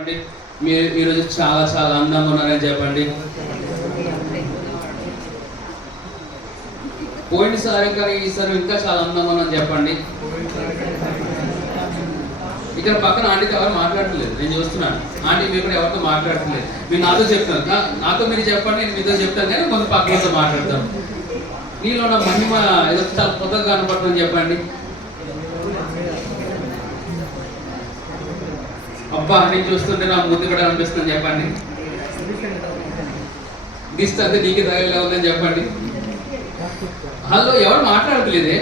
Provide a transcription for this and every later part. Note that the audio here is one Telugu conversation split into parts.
మీరు ఈరోజు చాలా చాలా అందంగా ఉన్నారని చెప్పండి. పోయినసారి కానీ ఈసారి ఇంకా చాలా అందంగా ఉన్నారని చెప్పండి. ఇక్కడ పక్కన ఆంటీతో ఎవరు మాట్లాడట్లేదు, నేను చూస్తున్నాను. ఆంటీ మీరు కూడా ఎవరితో మాట్లాడట్లేదు. మీరు నాతో చెప్తాను, నాతో మీరు చెప్పండి, నేను మీతో చెప్తాను, కానీ కొంత పక్కనతో మాట్లాడతాను. నీలో నా మహిమ ఏదో చాలా కొత్తగా కనపడుతుందని చెప్పండి. అబ్బా నేను చూస్తుంటే నా ముందు కూడా అనిపిస్తుంది చెప్పండి. దిస్తే నీకు తగలేలా ఉందని చెప్పండి. హలో, ఎవరు మాట్లాడట్లేదే?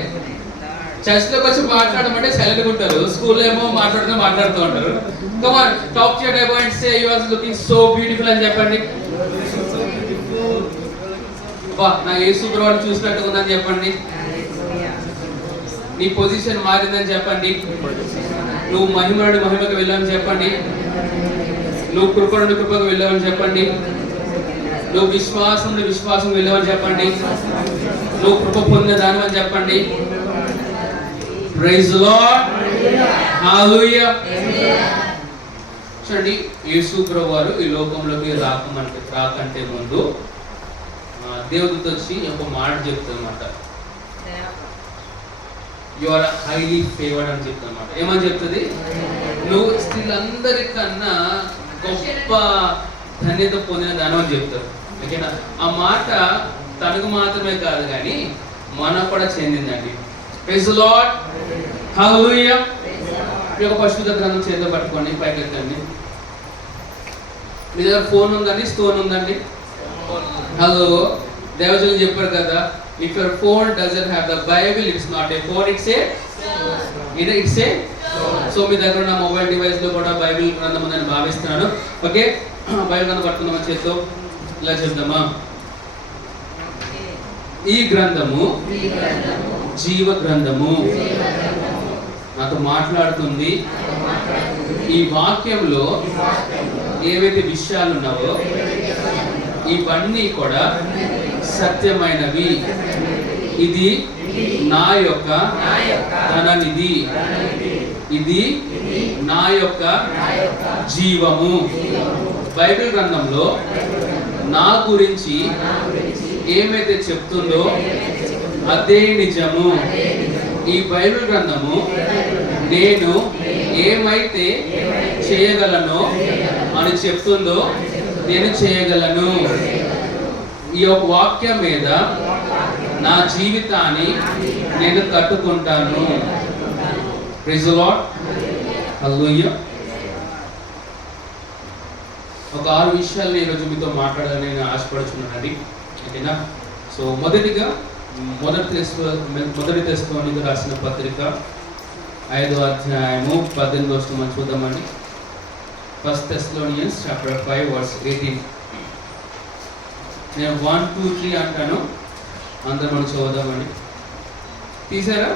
చర్చ్లోకి వచ్చి మాట్లాడమంటే సైలెంట్గా ఉంటారు, స్కూల్లో ఏమో మాట్లాడుతూ ఉంటారు. Come on, talk your neighbour and say you are looking so beautiful అని చెప్పండి. అబ్బా నా యేసు ప్రభువుని చూసినట్టుగా ఉందని చెప్పండి. నీ పొజిషన్ మారిందని చెప్పండి. నువ్వు మహిమ నుండి మహిమకు వెళ్ళావని చెప్పండి. నువ్వు కృప నుండి కృపకు వెళ్ళావని చెప్పండి. నువ్వు విశ్వాసం నుండి విశ్వాసం వెళ్ళావని చెప్పండి. నువ్వు కృప పొందిన దానివని చెప్పండి. ప్రైజ్ ది లార్డ్, హల్లెలూయా. చూడండి, యేసు ప్రభువు వారు ఈ లోకంలోకి రాకంటే ముందు దేవుడితో వచ్చి ఒక మాట చెప్తుందన్నమాట. యు ఆర్ హైలీ ఫేవర్డ్ అని చెప్తుంది అనమాట. ఏమని చెప్తుంది? నువ్వు స్త్రీలందరికన్నా గొప్ప ధన్యత పొందిన దానని చెప్తారు. ఓకేనా? ఆ మాట తనకు మాత్రమే కాదు కానీ మనకు కూడా చెందిందండి. ప్రైజ్ ది లార్డ్, హల్లెలూయా. మీ యొక్క పరిశుద్ధ గ్రంథం చేతిలో పట్టుకోండి, పైకి ఎత్తండి. మీ దగ్గర ఫోన్ ఉందండి, స్టోన్ ఉందండి. హలో, దేవజనులు చెప్పారు కదా, if your phone doesn't have the Bible, it's not a phone, it's a so మీ దగ్గర ఉన్న మొబైల్ డివైస్ లో కూడా బైబిల్ గ్రంథం ఉందని భావిస్తున్నాను. ఓకే, బైబిల్ గ్రంథం పట్టుకుందామా చేత్తో? ఇలా చెప్దామా? ఈ గ్రంథము జీవ గ్రంథము, నాతో మాట్లాడుతుంది. ఈ వాక్యంలో ఏవైతే విషయాలు ఉన్నావో ఇవన్నీ కూడా సత్యమైనవి. ఇది నా యొక్క ధననిధి, ఇది నా యొక్క జీవము. బైబిల్ గ్రంథంలో నా గురించి ఏమైతే చెప్తుందో అదే నిజము. ఈ బైబిల్ గ్రంథము నేను ఏమైతే చేయగలను అని చెప్తుందో నేను చేయగలను. ఈ యొక్క వాక్యం మీద నా జీవితాన్ని నేను కట్టుకుంటాను. ప్రైజ్ ది లార్డ్, హల్లెలూయా. ఒక 6 విషయాలు ఈరోజు మీతో మాట్లాడాలని నేను ఆశపడుచున్నానండి. ఓకేనా? సో మొదటిగా మొదటి తెస్సలోనికీయులకు రాసిన పత్రిక 5వ అధ్యాయము 18వ వచనం మనం చూద్దామండి. 1 Thessalonians chapter 5 verse 18. నేను 1, 2, 3 అంటాను, అందరూ మనం చదువుదామండి. తీసారా?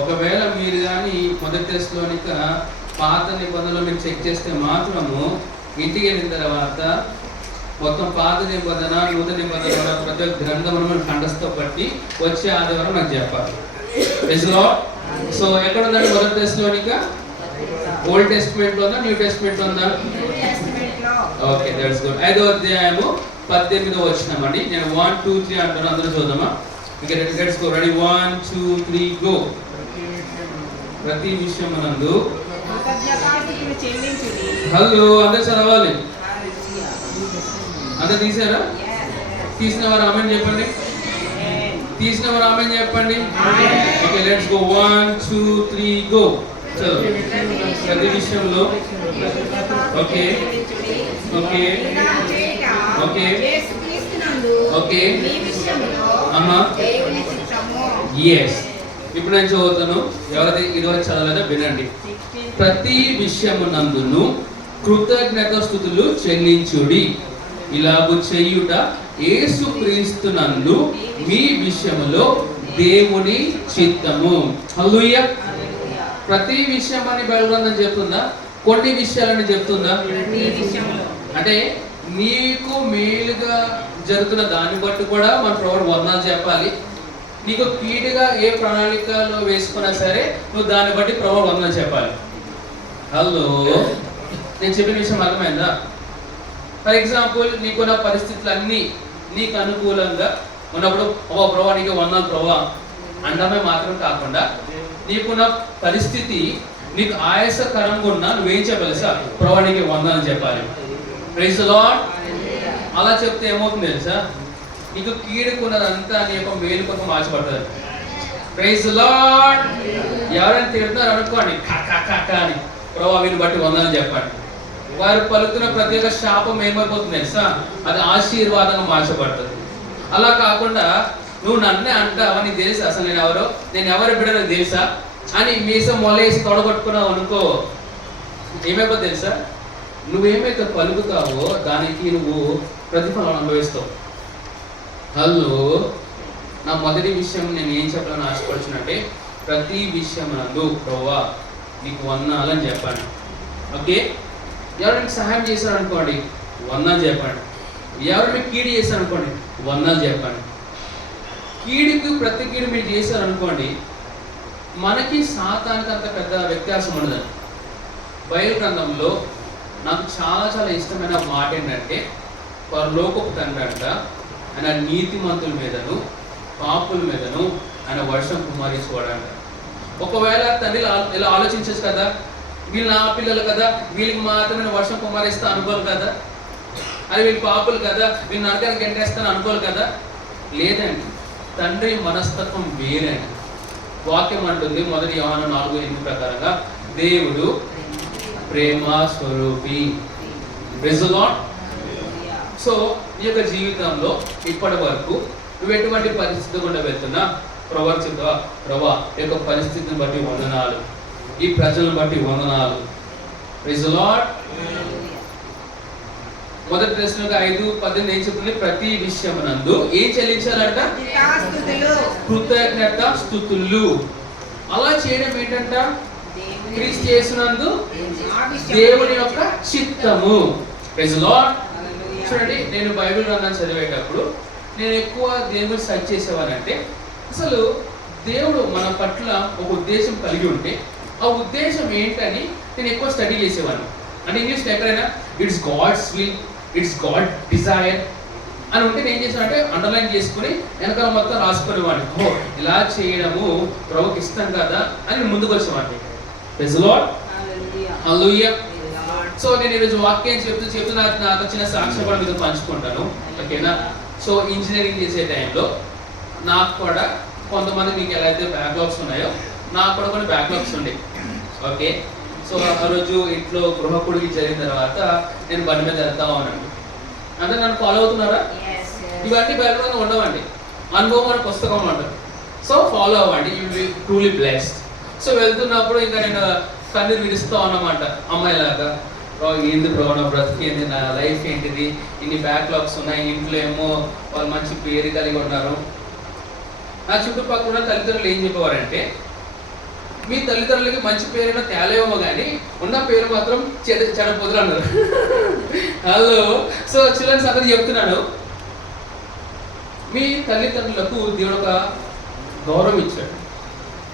ఒకవేళ మీరు కానీ మొదటి తెస్సలోనిక పాత నిబంధనలు మీరు చెక్ చేస్తే మాత్రము ఇంటికి వెళ్ళిన తర్వాత మొత్తం పాత నిబంధన నూతన నిబంధన ప్రతి ఒక్క గ్రంథమును మనం కంఠస్థ పట్టి వచ్చే ఆదివారం నాకు చెప్పాలి. సో ఎక్కడ ఉందండి మొదటి తెస్సలోనిక? ఓల్డ్ టెస్టిమెంట్ లో ఉందా, న్యూ టెస్టిమెంట్ ఉందా? Okay, that's good. 5వ అధ్యాయము 18వ వచనం అండి. నేను 1, 2, 3 అంటాను, అందరూ చూద్దామా? Let's go. రెడీ? 1, 2, 3 గో. ప్రతి విషయమునందు హలో అందరూ చదవాలి. అందరూ తీసారా? తీసిన వారు ఆమేన్ చెప్పండి. తీసిన వారు ఆమేన్ చెప్పండి. Okay, let's go. 1, 2, 3 గో. చలో. ప్రతి విషయంలో okay okay okay okay yes. ఇప్పుడు నేను చదువుతాను, ఎవరైతే ఇదివరకు చదవలేదో వినండి. ప్రతి విషయమునందును కృతజ్ఞతాస్తుతులు చెల్లించుడి, ఇలాగు చేయుట యేసుక్రీస్తునందు మీ విషయములో దేవుని చిత్తము. హల్లెలూయా. ప్రతి విషయం అని బైబిల్ గ్రంథం చెప్తుందా? కొన్ని విషయాలని చెప్తుందా? అంటే నీకు మేలుగా జరుగుతున్న దాన్ని బట్టి కూడా మన ప్రభువుకు వందనాలు చెప్పాలి. నీకు కీడుగా ఏ ప్రణాళికలో వేసుకున్నా సరే నువ్వు దాన్ని బట్టి ప్రభువుకు వందనాలు చెప్పాలి. హలో, నేను చెప్పిన విషయం అర్థమైందా? ఫర్ ఎగ్జాంపుల్, నీకున్న పరిస్థితులు అన్నీ నీకు అనుకూలంగా ఉన్నప్పుడు ప్రభా నీకు వందలు ప్రభా అండమే మాత్రం కాకుండా, నీకున్న పరిస్థితి నీకు ఆయాసకరంగా ఉన్నా నువ్వేం చెప్పాలి? ప్రభా నీకు వందలు చెప్పాలి. Praise the lord. అలా చెప్తే ఏమవుతుంది తెలుసా? నీకు కీడుకున్నదంతా నీ యొక్క మేలు కోసం మార్చబడుతుంది. Praise the lord. ఎవరైనా తిడుతున్నారు అనుకోండి అని, ప్రభా వీని బట్టి వందలు చెప్పండి. వారు పలుకున్న ప్రత్యేక శాపం ఏమైపోతుంది తెలుసా? అది ఆశీర్వాదంగా మార్చబడుతుంది. అలా కాకుండా నువ్వు నన్నే అంటావా, నీకు తెలుసా అసలు నేను ఎవరు బిడ్డను తెలుసా అని మీసం మొలేసి తొడగొట్టుకున్నావు అనుకో, ఏమైపోతుంది తెలుసా? నువ్వేమైతే పలుకుతావో దానికి నువ్వు ప్రతిఫలం అనుభవిస్తావు. హలో, నా మొదటి విషయం నేను ఏం చెప్పాలని ఆశపడుచునంటే, ప్రతి విషయం నందు ప్రభా నీకు వందనాలని చెప్పండి. ఓకే, ఎవరికి సహాయం చేశారు అనుకోండి, వందనాలు చెప్పండి. ఎవరిని కీడు చేశారు అనుకోండి, వందనాలు చెప్పండి. కీడుకు ప్రతి కీడు మీరు చేశారు అనుకోండి, మనకి సాతానికి అంత పెద్ద వ్యత్యాసం ఉండదు. బైబిల్ గ్రంథంలో నాకు చాలా చాలా ఇష్టమైన మాట ఏంటంటే, పరలోకపు తండ్రి అంట ఆయన నీతిమంతుల మీదను పాపుల మీదను ఆయన వర్షం కుమారించుకోవడంట. ఒకవేళ తండ్రి ఇలా ఆలోచించచ్చు కదా, వీళ్ళు నా పిల్లలు కదా, వీళ్ళకి మాత్రమే వర్షం కుమారిస్తా అనుకోరు కదా, అది వీళ్ళు పాపులు కదా, వీళ్ళు నరకానికి గంటేస్తాను అనుకోరు కదా. లేదండి, తండ్రి మనస్తత్వం వేరండి. వాక్యం అంటుంది మొదటి యోహాను 4:8 ప్రకారంగా, దేవుడు ప్రేమ స్వరూపి. Praise the lord. సో నీ యొక్క జీవితంలో ఇప్పటి వరకు నువ్వు ఎటువంటి పరిస్థితి గుండా వెళ్తున్నా ప్రవర్తితో ప్రభా ఈ యొక్క పరిస్థితిని బట్టి వందనాలు, ఈ ప్రజలను బట్టి వందనాలు. Praise the lord. మొదటి ప్రశ్నగా 5:18 ఏం చెప్తుంది? ప్రతి విషయమునందు ఏం చెల్లించాలంట? కృతజ్ఞత స్తుతులు. అలా చేయడం ఏంటంట? క్రీస్తు యేసునందు దేవుని యొక్క చిత్తము. Praise the lord. చూడండి, నేను బైబిల్ గ్రంథాన్ని చదివేటప్పుడు నేను ఎక్కువ దేని గురించి సర్చ్ చేసేవానంటే, అసలు దేవుడు మన పట్ల ఒక ఉద్దేశం కలిగి ఉంటే ఆ ఉద్దేశం ఏంటని నేను ఎక్కువ స్టడీ చేసేవాడిని. అంటే ఇంగ్లీష్లో ఎక్కడైనా it's God's will, it's God desire అని ఉంటే నేను ఏం చేశానంటే అండర్లైన్ చేసుకుని వెనకాల మొత్తం రాసుకునేవాడిని. ఓ ఇలా చేయడము ప్రభుకి ఇష్టం కదా అని ముందుకు వచ్చేవాడిని. Praise the lord. Hallelujah. So నేను ఈరోజు వాక్యం చెప్తూ నాకు వచ్చిన సాక్ష్యం కూడా మీతో పంచుకుంటాను. ఓకేనా? సో ఇంజనీరింగ్ చేసే టైంలో నాకు కూడా కొంతమంది, మీకు ఎలా అయితే బ్యాక్లాగ్స్ ఉన్నాయో నాకు కూడా కొన్ని బ్యాక్లాగ్స్ ఉండే. ఓకే, సో ఆ రోజు ఇంట్లో గృహకుడికి జరిగిన తర్వాత నేను బండి మీద వెళ్తా ఉన్నాను. అంటే నన్ను ఫాలో అవుతున్నారా? ఇవన్నీ బైబిల్లో ఉండవండి, అనుభవం అనే పుస్తకం అంటారు. సో ఫాలో అవ్వండి, you will be truly blessed. So వెళ్తున్నప్పుడు ఇంకా నేను కన్నీరు విడుస్తూ ఉన్నమాట అమ్మాయిలాగా. ఏంది బ్రో నా బ్రతికి ఏంది, నా లైఫ్ ఏంటిది, ఇన్ని బ్యాక్లాగ్స్ ఉన్నాయి, ఇంట్లో ఏమో వాళ్ళు మంచి పేరు కలిగి ఉన్నారు. నా చుట్టుపక్కల ఉన్న తల్లిదండ్రులు ఏం చెప్పేవారంటే, మీ తల్లిదండ్రులకి మంచి పేరైనా తేలేమో కానీ ఉన్న పేరు మాత్రం చెడపోదులు అన్నారు. హలో, సో చిల్డ్రన్స్ అందరూ చెప్తున్నాడు, మీ తల్లిదండ్రులకు దేవుడు ఒక గౌరవం ఇచ్చాడు.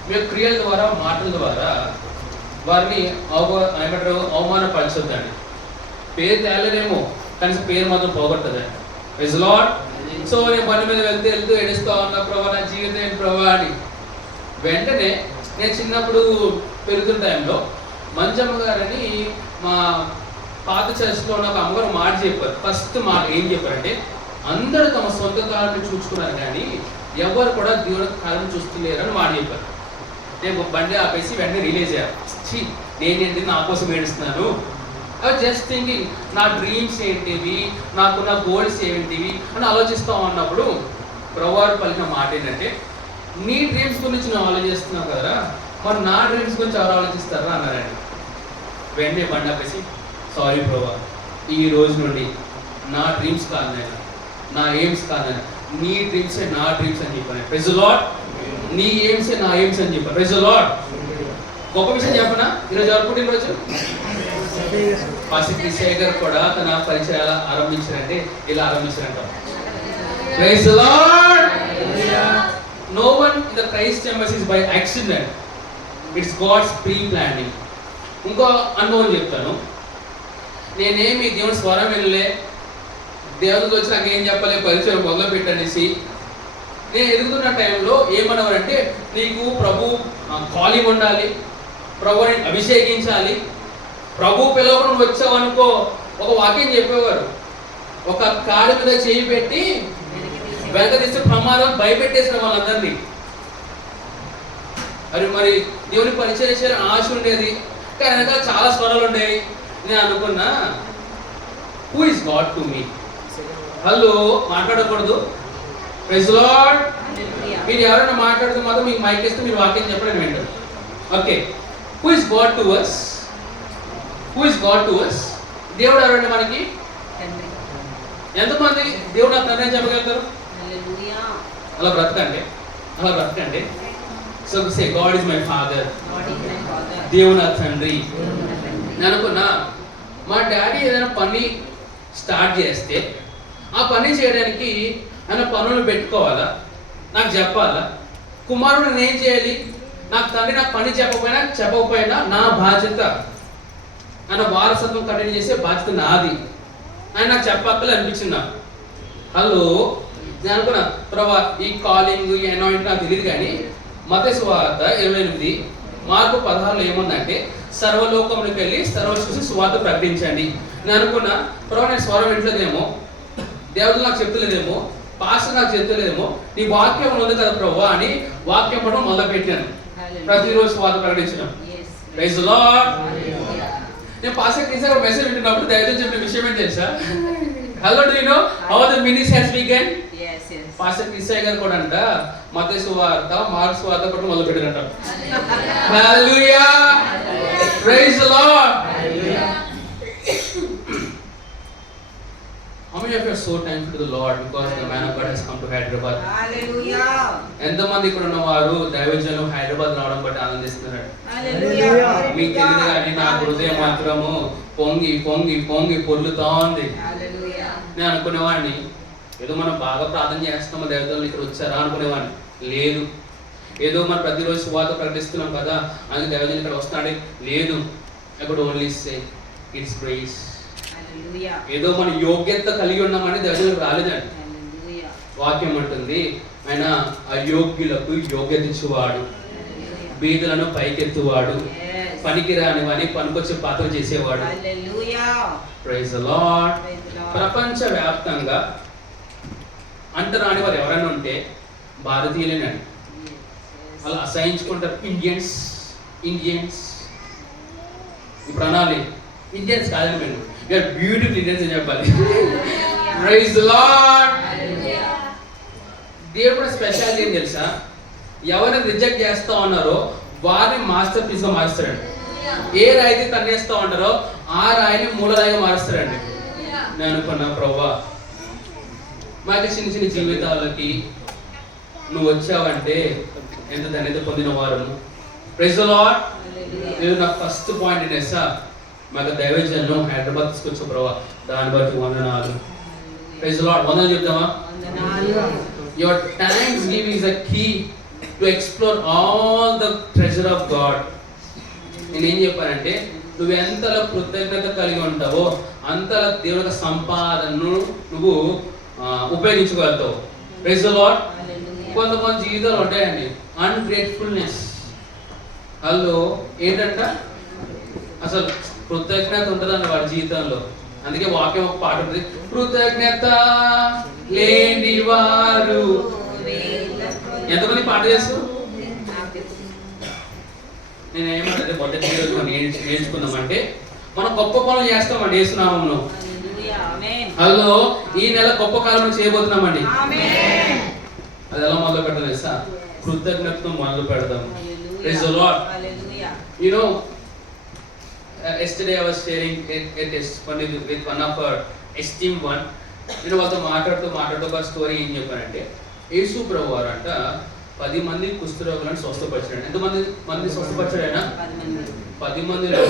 మీ క్రియల ద్వారా మాటల ద్వారా వారిని ఏమంటారు అవమానపరచొద్దండి. పేరు తేలేదేమో కానీ పేరు మాత్రం పోగొట్టదండి. Praise the lord. సో నేను బండి మీద వెళ్తూ ఏడుస్తూ ఉన్నా, ప్రభా నా జీవితం ఏంటి ప్రభా అని. వెంటనే నేను చిన్నప్పుడు పెరుగుతున్న టైంలో మంజమ్మ గారని మా పాత చర్చ్లో ఉన్న ఒక అమ్మగారు మాట చెప్పారు. ఫస్ట్ మాట ఏం చెప్పారంటే, అందరూ తమ సొంత కాలాన్ని చూసుకున్నారు కానీ ఎవరు కూడా దేవుడి కాలం చూస్తలేరు అని మాట చెప్పారు. నేను బండి ఆపేసి వెంటనే రిలీజ్ అయ్యాను. నేనేంటి నా కోసం ఏడుస్తున్నాను, జస్ట్ థింకింగ్ నా డ్రీమ్స్ ఏంటివి, నాకున్న గోల్స్ ఏంటివి అని ఆలోచిస్తూ ఉన్నప్పుడు ప్రభువారు పలికిన మాట ఏంటంటే, నీ డ్రీమ్స్ గురించి నువ్వు ఆలోచిస్తున్నావు కదరా, మరి నా డ్రీమ్స్ గురించి ఎవరు ఆలోచిస్తారా అన్నారండి. వెంటనే బండి ఆపేసి, సారీ ప్రభా, ఈ రోజు నుండి నా డ్రీమ్స్ కాదనైనా, నా ఎయిమ్స్ కాదైనా, నీ డ్రీమ్సే నా డ్రీమ్స్ అని చెప్పాను. Praise the lord. నీ ఎయిమ్సే నా ఎయిమ్స్ అని చెప్పాను. Praise the lord. గొప్ప విషయం చెప్పనా, ఈరోజు ఎవరు పుట్టినరోజు? పాస్టర్ శేఖర్ కూడా తన పరిచయాలు ఆరంభించారంటే ఇలా ఆరంభించారంట. Praise the lord. No one in the Christ embassy is by accident. It's God's pre-planning. ఇంకో అనుభవం చెప్తాను. నేనేమి దేవుని స్వరం వెళ్ళలే, దేవుడికి వచ్చి నాకేం చెప్పలే, పరిచయం మొదలు పెట్టనేసి నేను ఎదుగుతున్న టైంలో ఏమన్నవారంటే, నీకు ప్రభు కాలింగ్ ఉండాలి, ప్రభుని అభిషేకించాలి, ప్రభు పిలవకు నువ్వు వచ్చావు అనుకో. ఒక వాక్యం చెప్పేవారు, ఒక కాడి మీద చేయి పెట్టి వెనక తీస్తే ప్రమాదం భయపెట్టేసిన వాళ్ళందరినీ. మరి దేవుని పరిచయం చేయాలని ఆశ ఉండేది, కానీ వెనక చాలా స్వరాలు ఉండేవి. నేను అనుకున్నా, who is God to me? Hello, మాట్లాడకూడదు. Praise Lord. మీరు ఎవరైనా మాట్లాడుతూ మాత్రం మీకు మైక్ ఇస్తే మీరు వాక్యం చెప్పడం వింటారు. Okay, who is God to us? Who is God to us? దేవుడు ఎవరండి మనకి? ఎంతమంది దేవుడు నా తండ్రి అని చెప్పగలుగుతారు? అలా బ్రతకండి, అలా బ్రతకండి. So say God is my father. దేవుడు నా తండ్రి. నేను అనుకున్నా, మా డాడీ ఏదైనా పని స్టార్ట్ చేస్తే ఆ పని చేయడానికి ఆయన పనులు పెట్టుకోవాలా, నాకు చెప్పాలా. కుమారుడు నేను ఏం చేయాలి? నాకు తండ్రి నాకు పని చెప్పకపోయినా నా బాధ్యత, ఆయన వారసత్వం కంటిన్యూ చేసే బాధ్యత నాది. ఆయన నాకు చెప్పక్కలే అనిపించింది నాకు. హలో, నేను అనుకున్నా, ప్రభా ఈ కాలింగ్ ఈ అనాయింట్ నాకు తెలియదు, కానీ మత్తయి సువార్త 28:16 ఏముందంటే, సర్వలోకమునికి వెళ్ళి సర్వసృష్టి సువార్త ప్రకటించండి. నేను అనుకున్నా, ప్రభా నేను స్వరం వింటలేదేమో, దేవుడు నాకు చెప్తలేదేమో, పాస్టర్ నాకు చెప్తలేదేమో, నీ వాక్యం ఉంది కదా ప్రభా అని వాక్యం పడడం మొదలు పెట్టాను. ప్రతిరోజు సువార్త ప్రకటించడం. Praise the lord. నేను పాస్టర్ క్రిస్టియన్ మెసేజ్ వింటున్నప్పుడు దైవజనుడు చెప్పిన విషయం ఏంటి తెలుసా? Hello, do you know how the ministry has begun? Pastor Christian గారు కూడా అంట మత్తయి సువార్త, మార్కు సువార్త కూడా మొదలు పెట్టారంట. Hallelujah, praise the Lord. How many of you are so thankful to the Lord because the man of God has come to Hyderabad? Hallelujah. ఎంతమంది ఇక్కడ ఉన్నవారు దైవజనులు హైదరాబాద్ రావడం బట్టి ఆనందిస్తున్నారు? హల్లెలూయా. మీకు తెలియదు కానీ నా హృదయం మాత్రము పొంగి పొంగి పొంగి పొర్లుతా ఉంది. హల్లెలూయా. నేను అనుకునేవాడిని, ఏదో మనం బాగా ప్రార్థన చేస్తాము, దైవజనులు ఇక్కడ వచ్చారా అనుకునేవాడిని. లేదు, ఏదో మనం ప్రతిరోజు సువార్త ప్రకటిస్తున్నాం కదా అందుకే దైవజనులు ఇక్కడ వస్తున్నాడే. లేదు, ఇక్కడ ఓన్లీ సే ఇట్స్ గ్రేస్. ఏదో మన యోగ్యత కలిగి ఉన్నామని దైవజనులకు రాలేదండి. వాక్యం అంటుంది, ఆయన అయోగ్యులకు యోగ్యత ఇచ్చేవాడు, బీదలను పైకెత్తువాడు, పనికి రాని వాని పనికొచ్చే పాత్ర చేసేవాడు. Praise the lord. ప్రపంచ వ్యాప్తంగా అంటరాని వారు ఎవరైనా ఉంటే భారతీయులేనండి. అలా అసహించుకుంటారు. ఇండియన్స్ ఇప్పుడు అనాలి, ఇండియన్స్ కాదని మేము యూఆర్ బ్యూటిఫుల్ ఇండియన్స్ అని చెప్పాలి. Praise the lord. దేవుడు స్పెషాలిటీ ఏం తెలుసా? ఎవరిని రిజెక్ట్ చేస్తా ఉన్నారో వారిని మాస్టర్ పీస్గా మారుస్తారండి. ఏ రాయితీ తన్నేస్తా ఉంటారో ఆ రాయిని మూలరాయిగా మారుస్తారండి. నేను అనుకున్నా, ప్రభా మాకు చిన్న చిన్న జీవితాలకి నువ్వు వచ్చావంటే ఎంత ధన్యత పొందిన వారు. Praise the lord. నేను నా ఫస్ట్ పాయింట్ ఏంటా, మాకు దైవజనులు హైదరాబాద్ తీసుకొచ్చా ప్రభా, దాన్ని బట్టి వందనాలు. Praise the Lord. వందనాలు చెప్తామా? Your thanksgiving is a key to explore all the treasure of God. నేనేం చెప్పానంటే, నువ్వు ఎంతలో కృతజ్ఞత కలిగి ఉంటావో అంతలో దేవుని సంపాదనను నువ్వు ఉపయోగించుకోగలుగుతావు. Praise the lord. కొంతమంది జీవితాలు ఉంటాయండి అన్గ్రేట్ఫుల్నెస్. హలో, ఏంటంట అసలు కృతజ్ఞత ఉంటుందండి వాడి జీవితంలో. అందుకే వాక్యం ఒక పాట ఉంటుంది, కృతజ్ఞత లేని వారు. ఎంతమంది పాట చేస్తారు? నేను ఏమంటే మొదటి రోజు నేర్చుకుందామంటే మనం గొప్ప పనులు చేస్తామండి యేసునామములో. హలో, ఈ నెల గొప్ప కాలం చేయబోతున్నామండి. అది ఎలా మొదలు పెడతాం తెలుసా? కృతజ్ఞతతో మొదలు పెడతాం. Praise the lord. You know, yesterday I was sharing a testimony with one of our esteemed one. నేను వాళ్ళతో మాట్లాడుతూ ఒక స్టోరీ ఏం చెప్పానంటే, యేసు ప్రభు వారు అంట 10 మంది కుష్ఠరోగులను స్వస్థపరిచాడు. ఎంతమంది స్వస్థపరిచాడు ఆయన? 10 మందిలో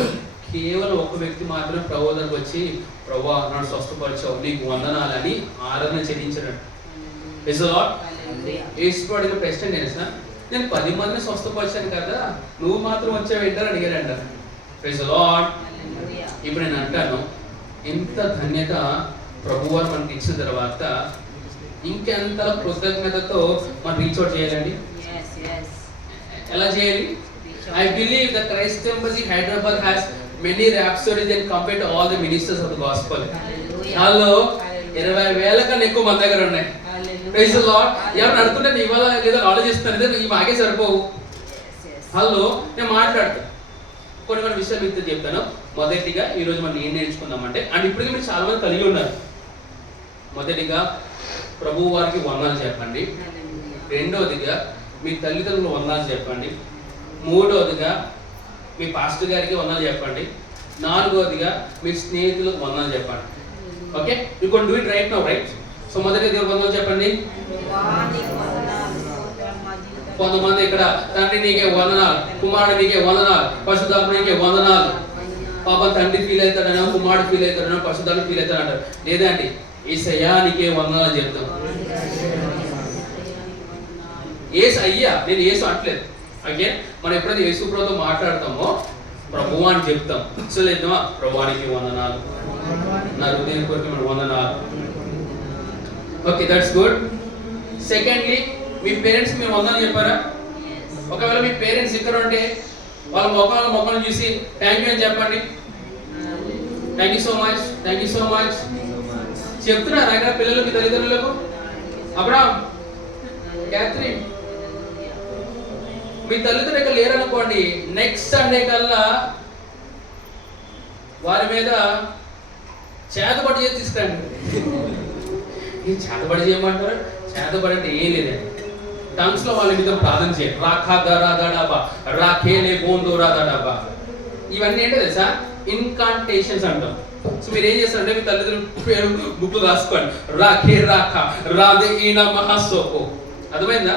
కేవలం ఒక వ్యక్తి మాత్రం ప్రభు దగ్గరకు వచ్చి, ప్రభా నన్ను స్వస్థపరిచావు, నీకు వందనాలని ఆరాధన చెల్లించాడు. Praise the Lord. యేసు ప్రభు ప్రశ్న చేసిన, నేను 10 మందిని స్వస్థపరిచాను కదా, నువ్వు మాత్రం వచ్చావు ఏంటని అడిగాడంట. Praise the lord. ఇప్పుడు నేను అంటాను, ఎంత ధన్యత ప్రభువారు మనకి ఇచ్చిన తర్వాత ఇంకెంత కృతజ్ఞతతో మనం రీచ్ అవుట్ చేయాలండి. ఎలా చేయాలి? I believe the Christ Embassy Hyderabad has many rhapsodies and compared to all the ministers of the gospel. Hello 20,000 కన్నా ఎక్కువ మన దగ్గర ఉన్నాయి. Praise the lord. ఎవరు అడుగుతుంటే ఇవాళ లేదా ఆలోచిస్తాను ఈ మాకే సరిపోవు. హలో నేను మాట్లాడతాను కొన్ని విషయాలు మీతో చెప్తాను. మొదటిగా ఈరోజు మనం ఏం నేర్చుకుందామంటే అండ్ ఇప్పటికీ మీరు చాలా మంది కలిగి ఉన్నారు. మొదటిగా ప్రభువు వారికి వందనాలు చెప్పండి. రెండవదిగా మీ తల్లిదండ్రులు వందనాలు చెప్పండి. మూడవదిగా మీ పాస్టర్ గారికి వందనాలు చెప్పండి. నాలుగవదిగా మీ స్నేహితులకు వందనాలు చెప్పండి. Okay, you can do it right now, right? So మొదటిగా దేవునికి వందనాలు చెప్పండి. కొంతమంది ఇక్కడ తండ్రి నీకే వందనాలు, కుమారుడు నీకే వందనాలు, పరిశుద్ధాత్మ నీకే వందనాలు. పాప తండ్రి ఫీల్ అవుతాడనో, కుమారుడు ఫీల్ అవుతాడనో, పరిశుద్ధాత్మ ఫీల్ అవుతాడు అంటారు. లేదండి, యేసయ్యా నీకే వందనాలు చెప్తాం. యేసు అయ్యా, నేను యేసు అంటలేదు. ఓకే, మనం ఎప్పుడైతే యేసు ప్రభుతో మాట్లాడతామో ప్రభువా అని చెప్తాం. సో లేదమ్మా, ప్రభువానికి వందనాలు, నా హృదయం కొరకు మన వందనాలు. Okay, that's good. Secondly, me parents మీరు వందనాలు చెప్పారా? ఒకవేళ మీ పేరెంట్స్ ఇక్కడ ఉంటే వాళ్ళ మొక్కలు చూసి థ్యాంక్ యూ అని చెప్పండి. Thank you so much, thank you so much చెప్తున్నారు అక్కడ పిల్లలు మీ తల్లిదండ్రులకు. అబ్రామ్, క్యాథరిన్, మీ తల్లిదండ్రులు ఇక్కడ లేరనుకోండి, నెక్స్ట్ సండే కల్లా వారి మీద చేతబడి చేసి తీసుకురండి. ఈ చేతబడి చేయమంటారు? చేతబడి అంటే ఏం లేదండి. టంగ్స్ లో వాళ్ళ మీద ప్రార్థన చేయండి. రాఖా దరా దడాబా, రాఖేలే బోందో రాదాబా. ఇవన్నీ ఏంటో తెలుసా? ఇన్కాంటేషన్స్ అంటాం. సో మీరు ఏం చేస్తారంటే మీ తల్లిదండ్రుల పేరు బుక్ రాసుకోండి. రాఖే రాఖా రాధే ఈన మహాసోకో. అర్థమైందా?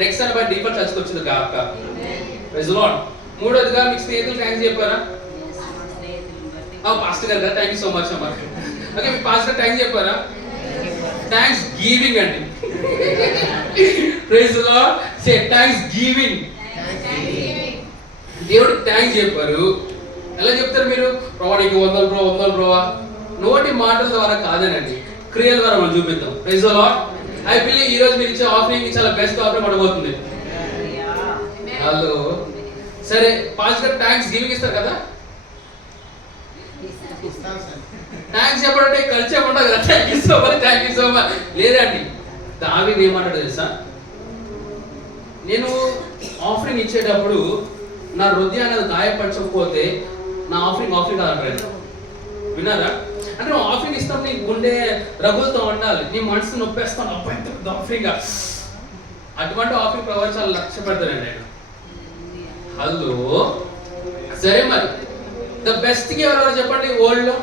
నెక్స్ట్ అని బై డీఫాల్ట్ చర్చకు వచ్చింది గాక. Praise the lord. మూడోదిగా మీకు స్నేహితులు థ్యాంక్స్ చెప్పారా? పాస్టర్ గారు థ్యాంక్ యూ సో మచ్ అమ్మా. ఓకే, మీ పాస్టర్ గారు థ్యాంక్స్ చెప్పారా? థ్యాంక్స్ గివింగ్ అండి. Praise the lord. Say thanksgiving. దేవుడికి థ్యాంక్స్ చెప్పారు. ఎలా చెప్తారు మీరు? ప్రభువానికి వందలు బ్రో, వందలు బ్రోవా. నోటి మాటల ద్వారా కాదనండి, క్రియల ద్వారా మనం చూపిద్దాం. Praise the lord. I believe ఈ రోజు మీరు ఇచ్చే ఆఫరింగ్ చాలా బెస్ట్ ఆఫరింగ్ పడబోతుంది. హలో, సరే పాస్టర్ థ్యాంక్స్ గివింగ్ ఇస్తారు కదా? థ్యాంక్స్ చెప్పడంటే కల్చర్ ఉండదు కదా. Thank you so much, thank you so much లేదండి. దావీదు ఏమంటాడు తెలుసా? నేను ఆఫరింగ్ ఇచ్చేటప్పుడు నా హృదయాన్ని గాయపరచకపోతే నా ఆఫరింగ్ కాదంటాడు. విన్నారా? అంటే నువ్వు ఆఫరింగ్ ఇస్తావు, నీ గుండె రగులతో ఉండాలి, నీ మనసు నొప్పేస్తాను అబ్బాయి ఆఫరింగ్. అటువంటి ఆఫరింగ్ ప్రభావం చాలా లక్ష్య పెడతానండి నేను. హలో, సరే మరి ద బెస్ట్ గివర్ ఎవరు చెప్పండి వరల్డ్ లో?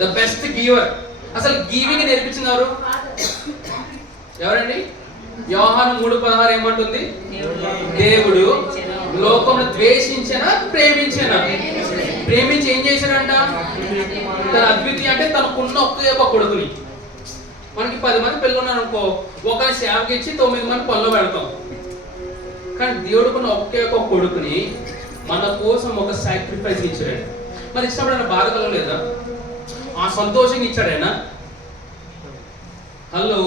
ద బెస్ట్ గివర్, అసలు గివింగ్ నేర్పించింది ఎవరు? ఎవరండి? యోహాను 3:16 ఏమంటుంది? దేవుడు లోకమును ద్వేషించిన ప్రేమించిన. ప్రేమించి ఏం చేశాడంట? తన అద్వితీయ అంటే తనకున్న ఒకే ఒక కొడుకుని. మనకి 10 మంది పిల్లలు ఉన్నారు అనుకో, ఒకరి సేవకి ఇచ్చి 9 మంది పనిలో పెడతాం. కానీ దేవుడుకున్న ఒకే ఒక కొడుకుని మన కోసం ఒక సాక్రిఫైస్ ఇచ్చాడు. మరి ఇష్టపడిన బాధ కలగలేదా? ఆ సంతోషంగా ఇచ్చాడైనా. హలో,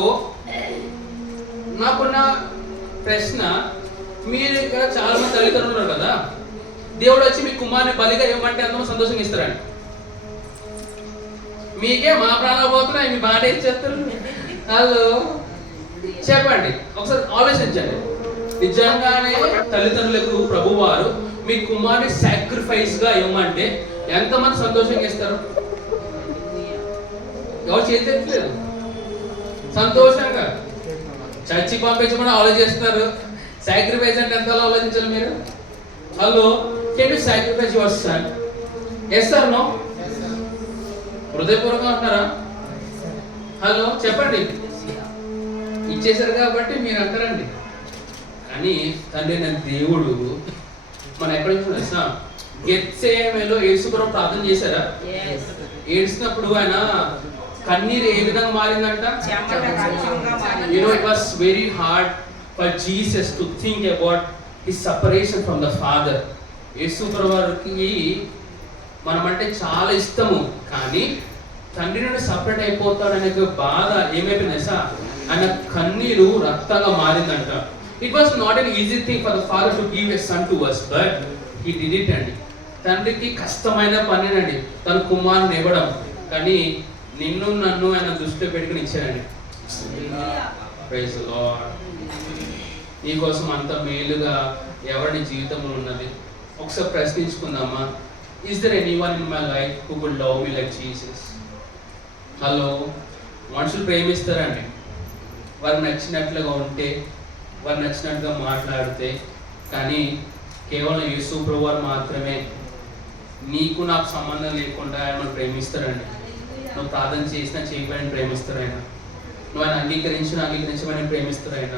నాకున్న ప్రశ్న, మీరు ఇక్కడ చాలా మంది తల్లిదండ్రులు ఉన్నారు కదా, దేవుడు వచ్చి మీ కుమారుని బలిగా ఇవ్వమంటే ఎంతమంది సంతోషంగా ఇస్తారండి? మీకే మా ప్రాణాలు పోతున్నాయి, మీ బాధ ఏం చేస్తారు? హలో, చెప్పండి, ఒకసారి ఆలోచించండి. నిజంగానే తల్లిదండ్రులకు ప్రభువారు మీ కుమారుని సాక్రిఫైస్ గా ఇవ్వమంటే ఎంతమంది సంతోషంగా ఇస్తారు? ఎవరు చేతిలేదు సంతోషంగా. చర్చి పంపించమని ఆలోచిస్తున్నారు. సాక్రిఫైస్ అంటే ఎంతలో ఆలోచించాలి మీరు? Hello, can you sacrifice your son? Yes or no? హృదయపూర్వకంగా అంటారా? హలో, చెప్పండి. ఇచ్చేసారు కాబట్టి మీరు అంటారండి. కానీ తండ్రి నేను దేవుడు మనం ఎక్కడ తెలుసా? గెత్సేమేలో యేసుప్రభు ప్రార్థన చేశారా? ఏడ్చినప్పుడు ఆయన కన్నీరు ఏ విధంగా మారిందంట? You know, it was very hard for Jesus to think about his separation from the Father. యేసుప్రభుకి మనం అంటే చాలా ఇష్టము, కానీ తండ్రి నుండి సపరేట్ అయిపోతాడనే బాధ ఏమైపోయింది సార్, ఆయన కన్నీరు రక్తంగా మారిందంట. It was not an easy thing for the father to give a son to us, but he did it అండి. తండ్రికి కష్టమైన పనినండి తన కుమారుని ఇవ్వడం, కానీ నిన్ను నన్ను ఆయన దృష్టిలో పెట్టుకుని ఇచ్చాడండి. Praise the Lord. నీకోసం అంత మేలుగా ఎవరి జీవితంలో ఉన్నది ఒకసారి ప్రశ్నించుకుందామా? Is there anyone in my life who would love me like Jesus? Hello, మనుషులు ప్రేమిస్తారండి వారు నచ్చినట్లుగా ఉంటే, వారు నచ్చినట్టుగా మాట్లాడితే, కానీ కేవలం యేసు ప్రభువారు మాత్రమే నీకు నాకు సంబంధం లేకుండా ఆయన ప్రేమిస్తారండి. నువ్వు ప్రార్థన చేసినా చేయబడిన ప్రేమిస్తారు ఆయన, నువ్వు ఆయన అంగీకరించమని ప్రేమిస్తారు ఆయన.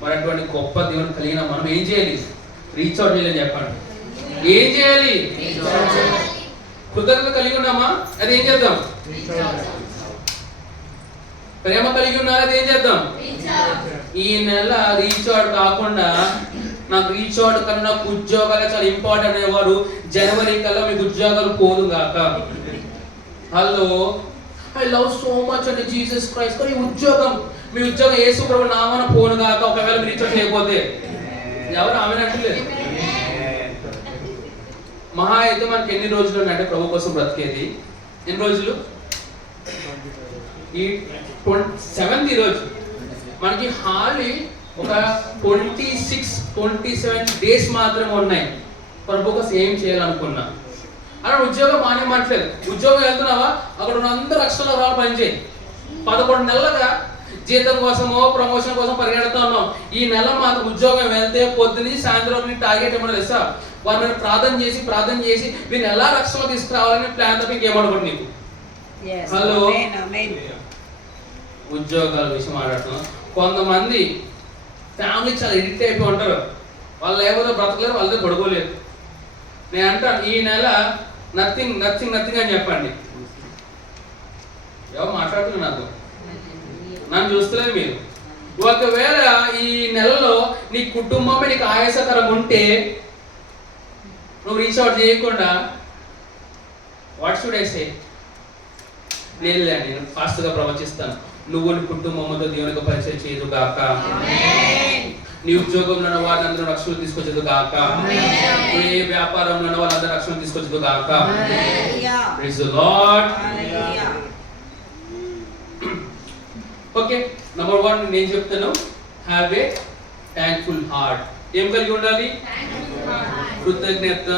మరి అటువంటి గొప్ప దేవుని కలిగిన మనం ఏం చేయాలి? రీచ్ అవుట్ చేయాలని చెప్పండి. ఏం చేయాలి? కృతజ్ఞత కలిగి ఉన్నామా? అది ఏం చేద్దాం? ప్రేమ కలిగి ఉన్నారా? అది ఏం చేద్దాం? ఈ నెల రీచ్ అవుట్ కాకుండా, నాకు రీచ్ అవుట్ కన్నా నాకు ఉద్యోగాలు చాలా ఇంపార్టెంట్ అనేవారు జనవరి కల్లా మీకు ఉద్యోగాలు పోదు గాక. Hello, I love so much అండి జీసస్ క్రైస్ట్, కానీ మీ ఉద్యోగం యేసు ప్రభు నామన పోను గాక. ఒకవేళ మీరు రీచ్ అవుట్ చేయకపోతే ఎవరు ఆమెనట్లేదు. మహా అయితే మనకి ఎన్ని రోజులు ఉన్నాయంటే ప్రభు కోసం బ్రతికేది? ఎన్ని రోజులు? ఈ 27th రోజు మనకి హార్డ్లీ ఒక 26-27 డేస్ మాత్రమే ఉన్నాయి ప్రభు కోసం ఏం చేయాలనుకున్నా. అలా ఉద్యోగం మానేమట్లేదు. ఉద్యోగం వెళ్తున్నావా, అక్కడ ఉన్న అందరూ లక్షల రూపాయలు పనిచేయి. 11 నెలలుగా జీతం కోసమో ప్రమోషన్ కోసం పరిగెడుతూ ఉన్నాం. ఈ నెల మాకు ఉద్యోగం వెళ్తే పొద్దున్నీ సాయంత్రం టార్గెట్ ఏమన్నా తెలుసా? వారి మీద ప్రార్థన చేసి వీళ్ళు ఎలా రక్షణ తీసుకురావాలని ప్లాన్ తప్ప ఇంకేమనుకోండి నీకు. హలో, ఉద్యోగాల విషయం మాట్లాడుతున్నాం. కొంతమంది ఫ్యామిలీ చాలా ఎడిక్ట్ అయిపోయి ఉంటారు. వాళ్ళు లేకపోతే బ్రతకలేరు, వాళ్ళతో పడుకోలేరు. నేను అంటాను, ఈ నెల నథింగ్ అని చెప్పండి. ఎవరు మాట్లాడుతున్నారు? నన్ను చూస్తలేదు మీరు. ఒకవేళ ఈ నెలలో నీ కుటుంబమే నీకు ఆయాసకరం ఉంటే, నువ్వు రీచ్ అవుట్ చేయకుండా వాట్ షుడ్ ఐ సే? లేదు, నేను ఫాస్ట్గా ప్రవచిస్తాను. నువ్వు నీ కుటుంబంతో దేవునికి పరిచయం చేయదు గాక. నీ ఉద్యోగంలో ఉన్న వాళ్ళందరూ రక్షణ తీసుకొచ్చదు గాక. ఏ వ్యాపారంలో ఉన్న వాళ్ళందరూ రక్షణ తీసుకొచ్చదు గాక. Praise the lord. Okay, number 1 నేను చెప్తాను, హ్యావ్ ఏ థ్యాంక్ఫుల్ హార్ట్. ఏం కలిగి ఉండాలి? కృతజ్ఞత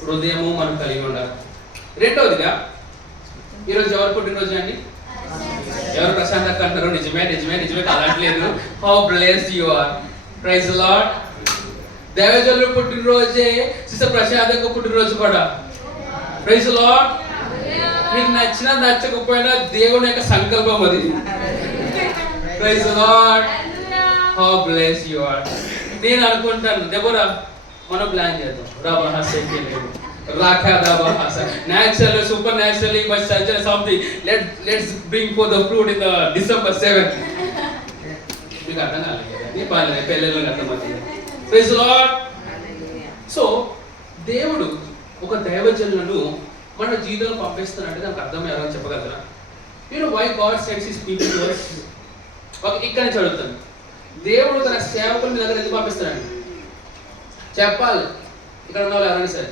హృదయము మనం కలిగి ఉండాలి. రెండవదిగా, ఈరోజు ఎవరు పుట్టినరోజు అండి? ఎవరు ప్రశాంత్ అక్క అంటారు? నిజమే కాలట్లేదు. How blessed you are. Praise the Lord. దేవజనుల పుట్టినరోజే సిస్టర్ ప్రశాంత్ అక్క పుట్టినరోజు కూడా. Praise the Lord. మీకు నచ్చినా నచ్చకపోయినా దేవుని యొక్క సంకల్పం అది. Praise the Lord. How blessed you are. నేను అనుకుంటాను, దెబోరా మనం ప్లాన్ చేద్దాం. Naturally, supernaturally, by such and something. Let's bring for the fruit in the December 7th. మీకు అర్థం కాలేదు, పెళ్ళిళ్ళకి అర్థమవుతుంది. Praise the Lord. సో దేవుడు ఒక దైవజనులను మన జీవితంలో పంపిస్తున్నట్టు దానికి అర్థం ఎవరైనా చెప్పగలరా? why God sends his people to us? ఇక్కడ నుంచి అడుగుతాను, దేవుడు తన సేవకుల మీ దగ్గర ఎందుకు పంపిస్తాడండి? చెప్పాలి. ఇక్కడ ఉన్న వాళ్ళు ఎవరైనా సరే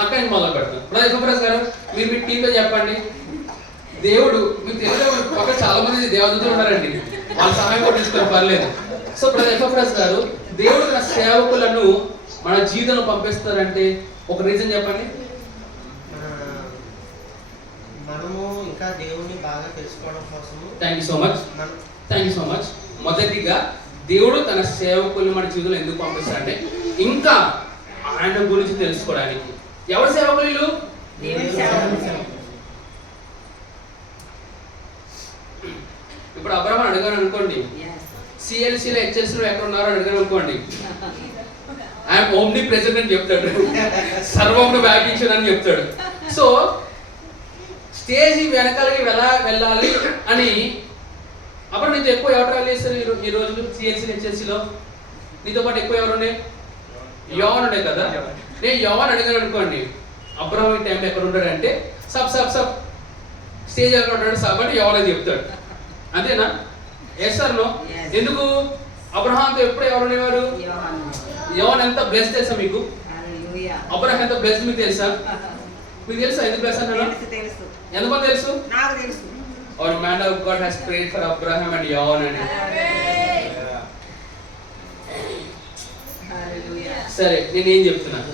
అక్కడ నుంచి మొదలు పెడతాను. బ్రదర్ సుబ్రస్ గారు, మీరు మీ టీంలో చెప్పండి. దేవుడు మీకు తెలియదు, అక్కడ చాలా మంది దేవదూతలు ఉన్నారండి, వాళ్ళ సహాయం కూడా తీసుకొని పర్లేదు. సో బ్రదర్ సుబ్రస్ గారు, దేవుడు తన సేవకులను మన జీవితంలో పంపిస్తారంటే ఒక రీజన్ చెప్పండి. మనము ఇంకా దేవుని బాగా తెలుసుకోవడం కోసం. Thank you so much. మొదటిగా దేవుడు తన సేవకులను మన జీవితంలో ఎందుకు పంపిస్తారంటే ఇంకా ఆయన గురించి తెలుసుకోవడానికి. ఎవరి సేవకులు? ఇప్పుడు అబ్రహాం అడిగాను అనుకోండి, సిఎల్సీలో హెచ్ఎల్సీలో ఎక్కడ ఉన్నారో అడిగాను అనుకోండి, ఐఎమ్ ఓమ్ని ప్రెజెంట్ అని చెప్తాడు, సర్వంను వ్యాపించానని చెప్తాడు. సో స్టేజ్ వెనకాలకి వెళ్ళాలి అని అప్పుడు నీతో ఎక్కువ ఎవరు ట్రావెల్ చేస్తారు ఈ రోజు సిఎల్సీ హెచ్ఎల్సీలో? నీతో పాటు ఎక్కువ ఎవరుండే? యోవాన్ ఉండే కదా. నేను యోవాన్ అడిగాను అనుకోండి, అబ్రహాం ఈ టైంలో ఎక్కడ ఉంటాడంటే సబ్ స్టేజ్ ఎక్కడ ఉంటాడు సబ్ అని ఎవరో చెప్తాడు. అంతేనా? Yes sir no? ఎందుకు అబ్రహాంతో ఎప్పుడు ఎవరు ఉండేవారు? యోహాను ఎంత బ్లెస్ తెలుసా మీకు? అబ్రహాం ఎంత బ్లెస్ మీకు తెలుసా? మీకు తెలుసా ఎందుకు బ్లెస్ అన్నాడు? ఎంతమంది తెలుసు? Our man of God has prayed for Abraham and Yohan అని. సరే, నేనేం చెప్తున్నాను,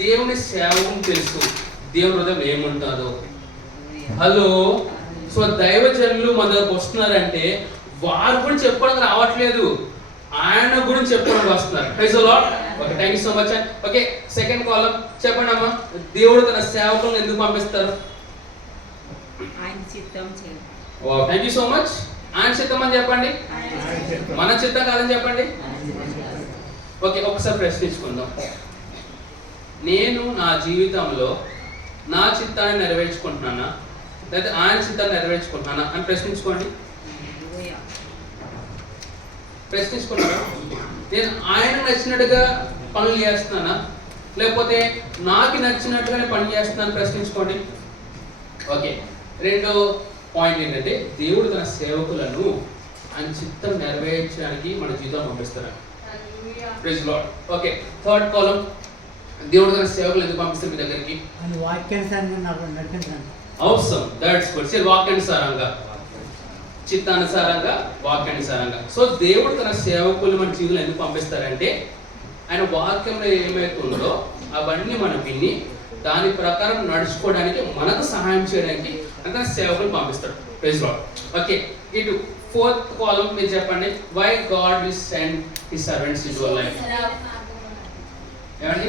దేవుని సేవకుని తెలుసు దేవుని హృదయం ఏముంటుందో. హలో, సో దైవజనులు మన దగ్గరకు వస్తున్నారంటే వారి గురించి చెప్పడానికి రావట్లేదు, ఆయన గురించి చెప్పడానికి వస్తున్నారు. Praise the lord. Okay, thank you so much. Okay, second column చెప్పండి అమ్మా, దేవుడు తన సేవకులను ఎందుకు పంపిస్తారు? ఆయన చిత్తం చేయాలి. Wow, thank you so much. ఆయన చిత్తం అని చెప్పండి, మన చిత్తం కాదని చెప్పండి. ఓకే, ఒకసారి ప్రశ్నించుకుందాం. నేను నా జీవితంలో నా చిత్తాన్ని నెరవేర్చుకుంటున్నానా లేదా ఆయన చిత్తాన్ని నెరవేర్చుకుంటున్నానా అని ప్రశ్నించుకోండి. ప్రశ్నించుకున్నారా? నేను ఆయన నచ్చినట్టుగా పనులు చేస్తున్నానా లేకపోతే నాకు నచ్చినట్టుగానే పని చేస్తున్నాను ప్రశ్నించుకోండి. ఓకే, రెండో పాయింట్ ఏంటంటే దేవుడు తన సేవకులను ఆయన చిత్తం నెరవేర్చడానికి మన జీవితం పంపిస్తారు. Praise the lord. Okay, third column, దేవుడు తన సేవకులు ఎందుకు పంపిస్తారు మీ దగ్గరికి? అవసరం. That's good. సరే, వాక్యానుసారంగా, చిత్తానుసారంగా, వాక్యానుసారంగా. సో దేవుడు తన సేవకులు మన జీవితంలో ఎందుకు పంపిస్తారంటే ఆయన వాక్యంలో ఏమైతుందో అవన్నీ మనం విని దాని ప్రకారం నడుచుకోవడానికి మనకు సహాయం చేయడానికి అంటే సేవకులు పంపిస్తాడు. Praise Lord. ఓకే, ఇటు ఫోర్త్ కాలం మీరు చెప్పండి, why God will send his servants into your life. ఏమండి?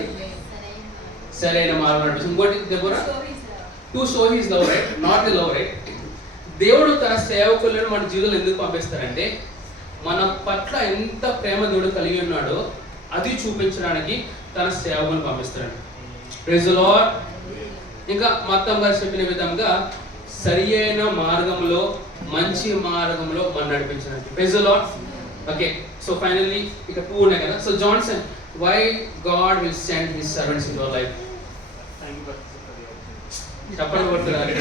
సరైన మార్గం నడిపిస్తుంది. ఇంకోటి దెబ్బరా to show his love, right? Not the love, right? దేవుడు తన సేవకులను మన జీవితంలో ఎందుకు పంపిస్తారంటే మన పట్ల ఎంత ప్రేమ దేవుడు కలిగి ఉన్నాడో అది చూపించడానికి తన సేవకులను పంపిస్తారండి. Praise the lord. ఇంకా మొత్తం గారు చెప్పిన విధంగా సరి అయిన మార్గంలో, మంచి మార్గంలో మనం నడిపించడానికి. Praise the lord. Okay, so finally ఇక 2 ఉన్నాయి కదా. So Johnson, why God will send his servants in your life. చెప్పండి కొడుతున్నారు,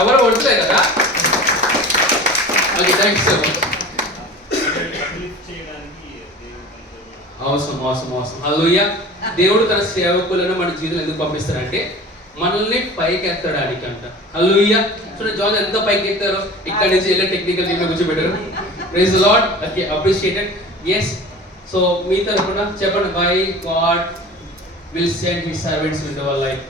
ఎవరు కొడుతులే కదా. Okay, thank you so much. అవసరం. హల్లెలూయా. దేవుడు తన సేవకులను మన జీవితంలో ఎందుకు పంపిస్తారంటే మనల్ని పైకి ఎత్తడానికి అంట. హల్లెలూయా. చూడండి, జాన్ ఎంత పైకి ఎత్తారో, ఇక్కడ నుంచి వెళ్ళి టెక్నికల్ టీమ్ లో కూర్చోబెట్టారు. Praise the lord. Okay, appreciated. Yes, so మీ తరపున చెప్పండి, why God will send his servants into our life.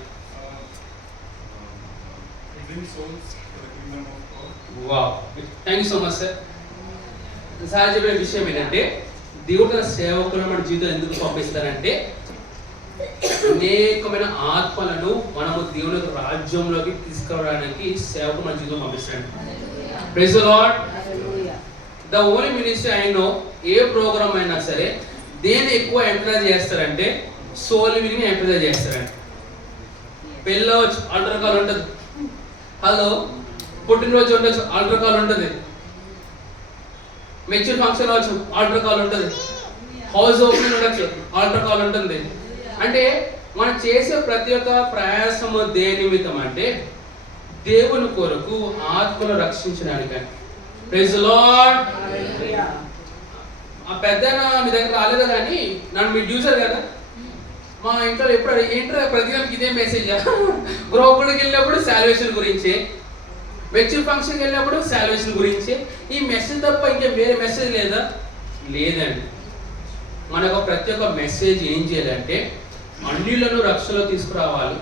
Wow, thank you so much sir. Sir చెప్పిన విషయం ఏంటంటే దేవుడు తన సేవకులను మన జీవితం ఎందుకు పంపిస్తారంటే అనేకమైన ఆత్మలను మనము దేవుని రాజ్యంలోకి తీసుకురావడానికి సేవకులు మన జీవితం పంపిస్తాడు. Praise the lord. The only ministry I know, ఏ ప్రోగ్రామ్ అయినా సరే దేన్ని ఎక్కువ ఎంకరేజ్ చేస్తారంటే సోల్ విని ఎంకరేజ్ చేస్తారండి. పెళ్ళి వచ్చి ఆల్టర్ కాల్ ఉంటుంది. హలో, పుట్టినరోజు ఉండొచ్చు, ఆల్టర్ కాల్ ఉంటుంది. మెచ్యూర్ ఫంక్షన్ అవచ్చు, ఆల్టర్ కాల్ ఉంటుంది. హౌస్ ఓపెనింగ్ ఉండొచ్చు, ఆల్టర్ కాల్ ఉంటుంది. అంటే మనం చేసే ప్రతి ఒక్క ప్రయాసము దేని నిమిత్తం అంటే దేవుని కొరకు ఆత్మను రక్షించడానికి. Praise the lord. ఆ పెద్దన మీ దగ్గర రాలేదు కానీ నన్ను మీరు చూసారు కదా, మా ఇంట్లో ఎప్పుడు ఏంటో ప్రతి ఒక్కరికి ఇదే మెసేజ్. గృహకుడికి వెళ్ళినప్పుడు సాల్వేషన్ గురించి, మెచ్యూర్ ఫంక్షన్కి వెళ్ళినప్పుడు సాల్వేషన్ గురించి. ఈ మెసేజ్ తప్ప ఇంకా వేరే మెసేజ్ లేదా? లేదండి. మనకు ప్రతి ఒక్క మెసేజ్ ఏం చేయాలంటే అన్యులను రక్షణలో తీసుకురావాలి.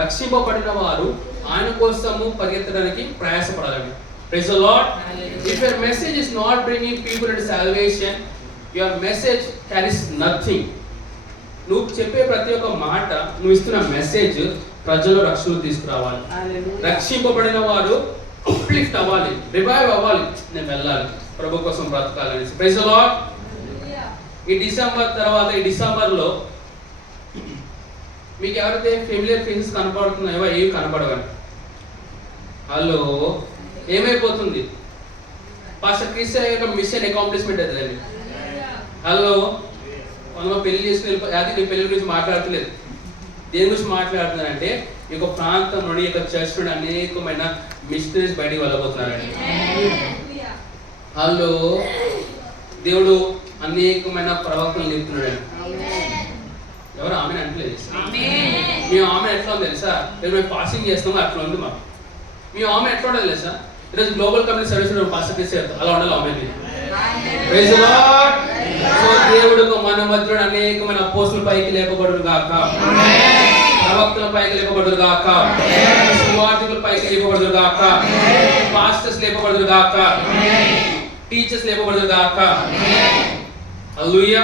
రక్షింపబడిన వారు ఆయన కోసము పరిగెత్తడానికి ప్రయాసపడాలండి. Praise the Lord. If your message is not bringing people into salvation, your message carries nothing. నువ్వు చెప్పే ప్రతి ఒక్క మాట, నువ్వు ఇస్తున్న మెసేజ్ ప్రజలు రక్షణ తీసుకురావాలి. రక్షింపబడిన వారు అప్లిఫ్ట్ అవ్వాలి, రివైవ్ అవ్వాలి. నేను వెళ్ళాలి, ప్రభు కోసం బ్రతకాలని. Praise the lord. ఈ డిసెంబర్ తర్వాత, ఈ డిసెంబర్లో మీకు ఎవరైతే ఫెమిలియర్ ఫేసెస్ కనపడుతున్నాయో ఏవి కనపడవండి. హలో, ఏమైపోతుంది? పాస్టర్ క్రిస్టియన్ యొక్క మిషన్ అకాంప్లిష్మెంట్ అవుతుందండి. హలో, మనం పెళ్లి చేసుకుని అది నేను పెళ్లి గురించి మాట్లాడట్లేదు. దేని గురించి మాట్లాడుతున్నానంటే ఈ యొక్క ప్రాంతం నుండి, ఈ యొక్క చర్చ్ నుండి అనేకమైన మిషనరీస్ బయటికి వెళ్ళబోతున్నారండి. వాళ్ళు దేవుడు అనేకమైన ప్రవక్తలు చెప్తున్నాడండి. ఎవరు ఆమె అంటలేదు. మేము ఆమె ఎట్లా ఉంది తెలుసా? మేము పాసింగ్ చేస్తాము అట్లా ఉంది మాకు. మేము ఆమె ఎట్లా ఉండదు తెలుసా? ఈరోజు గ్లోబల్ కమ్యూనిటీ సర్వీస్ పాస్ చేస్తారు, అలా ఉండాలి ఆమె. Praise the lord. సో దేవుడు మన మధ్య అనేకమైన అపోస్తుల పైకి లేపబడును గాక, ప్రవక్తల పైకి లేపబడును గాక, సువార్థికుల పైకి లేపబడును గాక, పాస్టర్స్ లేపబడును గాక, టీచర్స్ లేపబడును గాక. Hallelujah.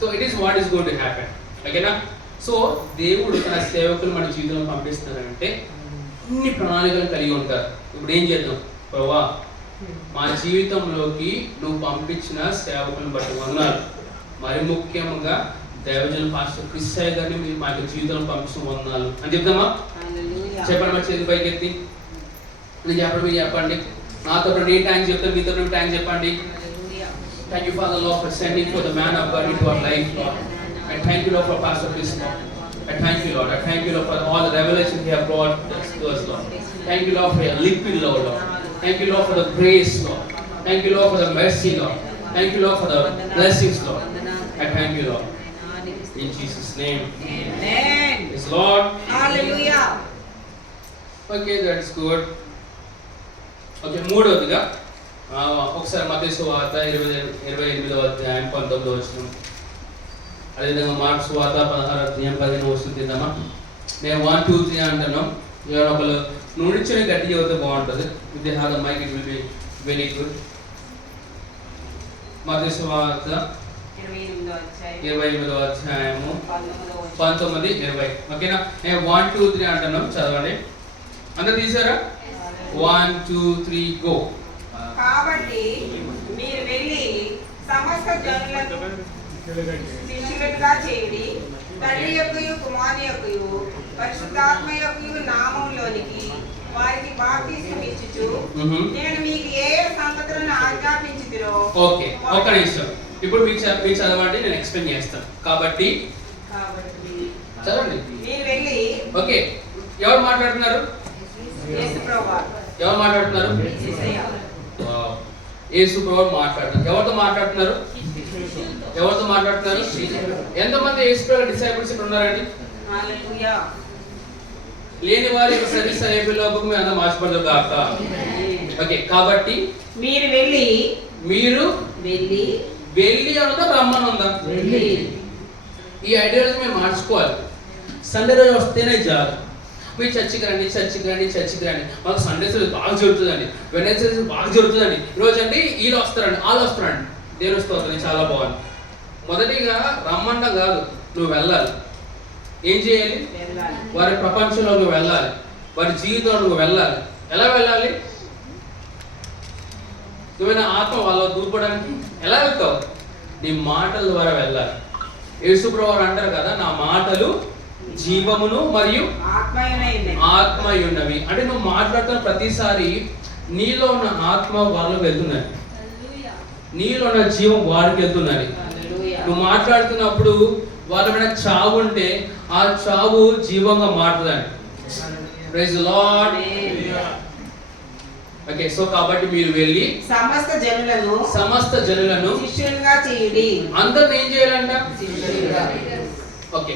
So it is what is going to happen. ఓకేనా? సో దేవుడు తన సేవకులు మన జీవితంలో పంపిస్తున్నారంటే అన్ని ప్రణాళికలు కలిగి ఉంటారు. ఇప్పుడు ఏం చేద్దాం? ప్రభువా, మా జీవితంలోకి నువ్వు పంపించిన సేవకులను బట్టి వందనాలు. మరి ముఖ్యంగా దైవజన పాస్టర్ క్రిస్సాయి గారిని మీరు మా యొక్క జీవితంలో పంపించిన వందనాలు అని చెప్తామా? చెప్పండి. మరి చేతి పైకి ఎత్తి నేను చెప్పండి, మీరు చెప్పండి. నాతో నేను ట్యాంక్ చెప్తాను, మీతో ట్యాంక్ చెప్పండి. Thank you, Father Lord, for sending for the man of God into our life, Lord. I thank you, Lord, for Pastor Chris, Lord. I thank you, Lord. I thank you, Lord, for all the revelation He has brought to us, Lord. Thank you, Lord, for your liquid, Lord. Thank you, Lord, for the grace, Lord. Thank you, Lord, for the mercy, Lord. Thank you, Lord, for the blessings, Lord. I thank you, Lord. In Jesus' name. Amen. Yes, Lord. Hallelujah. Okay, that's good. Okay, మూడవదిగా ఒకసారి మత్తయి సువార్త 28వ అధ్యాయం 19వ వచనం, అదేవిధంగా మార్కు సువార్త 16వ అధ్యాయం 15వ వచనం తిందామా? నేను 1 2 3 అంటాను. ఎవరు ఒకళ్ళు నుండి గట్టి చెబితే బాగుంటుంది. With the have the mic, it will be very good. మత్తయి సువార్త 28వ అధ్యాయము 19 20. ఓకేనా? నేను 1 2 3 అంటాను, చదవండి. అందరు తీసారా? 1 2 3 గో. కాబట్టి మీరు వెళ్ళి సమస్త జనులను శిష్యులుగా చేయండి, తండ్రి యొక్కయు కుమారుని యొక్కయు పరిశుద్ధాత్మ యొక్కయు నామములోనికి వారికి బాప్తిస్మం ఇచ్చుచు నేను మీకు ఏ సంగతులను ఆజ్ఞాపించుదురో. ఓకే, ఒక్క నిమిషం. ఇప్పుడు మీరు చదవండి, నేను ఎక్స్ప్లెయిన్ చేస్తాను. కాబట్టి చదవండి. మీరు వెళ్ళి. ఓకే, ఎవరు మాట్లాడుతున్నారు? యేసు ప్రభువా. ఎవరు మాట్లాడుతున్నారు? యేసు ప్రభువు మాట్లాడుతున్నారు. ఎవరితో మాట్లాడుతున్నారు? ఎవరితో మాట్లాడుతున్నారు? ఎంతమంది యేసు ప్రభు డిసైపుల్స్ ఇక్కడ ఉన్నారండి? హల్లెలూయా. లేని వారి సర్వీస్ అయిపోయేలోపు మేము అంతా మార్చబడదు కాక. ఓకే, కాబట్టి మీరు వెళ్ళి. మీరు వెళ్ళి. వెళ్ళి అనుందా, రమ్మని ఉందా? వెళ్ళి. ఈ ఐడియాలజీ మేము మార్చుకోవాలి. సండే రోజు వస్తేనే చాలు. మీరు చర్చికి రండి. మాకు సండే సర్వీస్ బాగా జరుగుతుందండి, వెడ్నెస్డే సర్వీస్ బాగా జరుగుతుందండి. ఈరోజు అండి వీళ్ళు వస్తారండి, వాళ్ళు వస్తారండి. దేవుని స్తోత్రం, చాలా బాగుంది. మొదటిగా రమ్మండం కాదు, నువ్వు వెళ్ళాలి. ఏం చేయాలి? వారి ప్రపంచంలో నువ్వు వెళ్ళాలి, వారి జీవితంలో నువ్వు వెళ్ళాలి. ఎలా వెళ్ళాలి? నువ్వైనా ఆత్మ వాళ్ళ దూపడానికి ఎలా వెళ్తావు? నీ మాటల ద్వారా వెళ్ళాలి. యేసు ప్రభువు అంటారు కదా, నా మాటలు జీవమును మరియు ఆత్మయున్నవి. అంటే నువ్వు మాట్లాడుతున్న ప్రతిసారి నీలో ఉన్న ఆత్మ వాళ్ళకి వెళ్తున్నది, నీలో ఉన్న జీవం వారికి వెళ్తున్నది. నువ్వు మాట్లాడుతున్నప్పుడు వాళ్ళ మీద చావు ఉంటే ఆ చావు జీవంగా మారుతుందండి. Praise the lord. Okay, so కాబట్టి మీరు వెళ్ళి సమస్త జనులను శిష్యులుగా చేయండి. అందరిని ఏం చేయాలంట? ఓకే,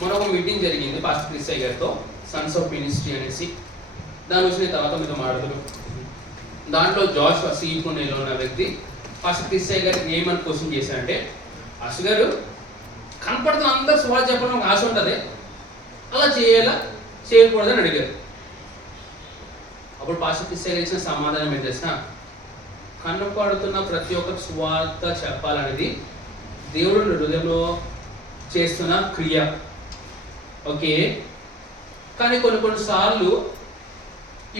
మొన్న ఒక మీటింగ్ జరిగింది పాస్టర్ క్రిస్సాయి గారితో, సన్స్ ఆఫ్ మినిస్ట్రీ అనేసి. దాని గురించి నేను తర్వాత మీతో మాట్లాడుతున్నాను. దాంట్లో జాషువా సీపునేలో ఉన్న వ్యక్తి పాస్టర్ క్రిస్సాయి గారికి ఏమని క్వశ్చన్ చేశారంటే, పాస్టర్ గారు కనపడుతున్న అందరు సువార్త చెప్పడం ఆశ ఉంటుంది, అలా చేయాలా చేయకూడదని అడిగారు. అప్పుడు పాస్టర్ క్రిస్సాయి గారు ఇచ్చిన సమాధానం ఏం చేసిన, కనపడుతున్న ప్రతి ఒక్కరు సువార్త చెప్పాలనేది దేవుడు హృదయంలో చేస్తున్న క్రియ. ఓకే, కానీ కొన్ని సార్లు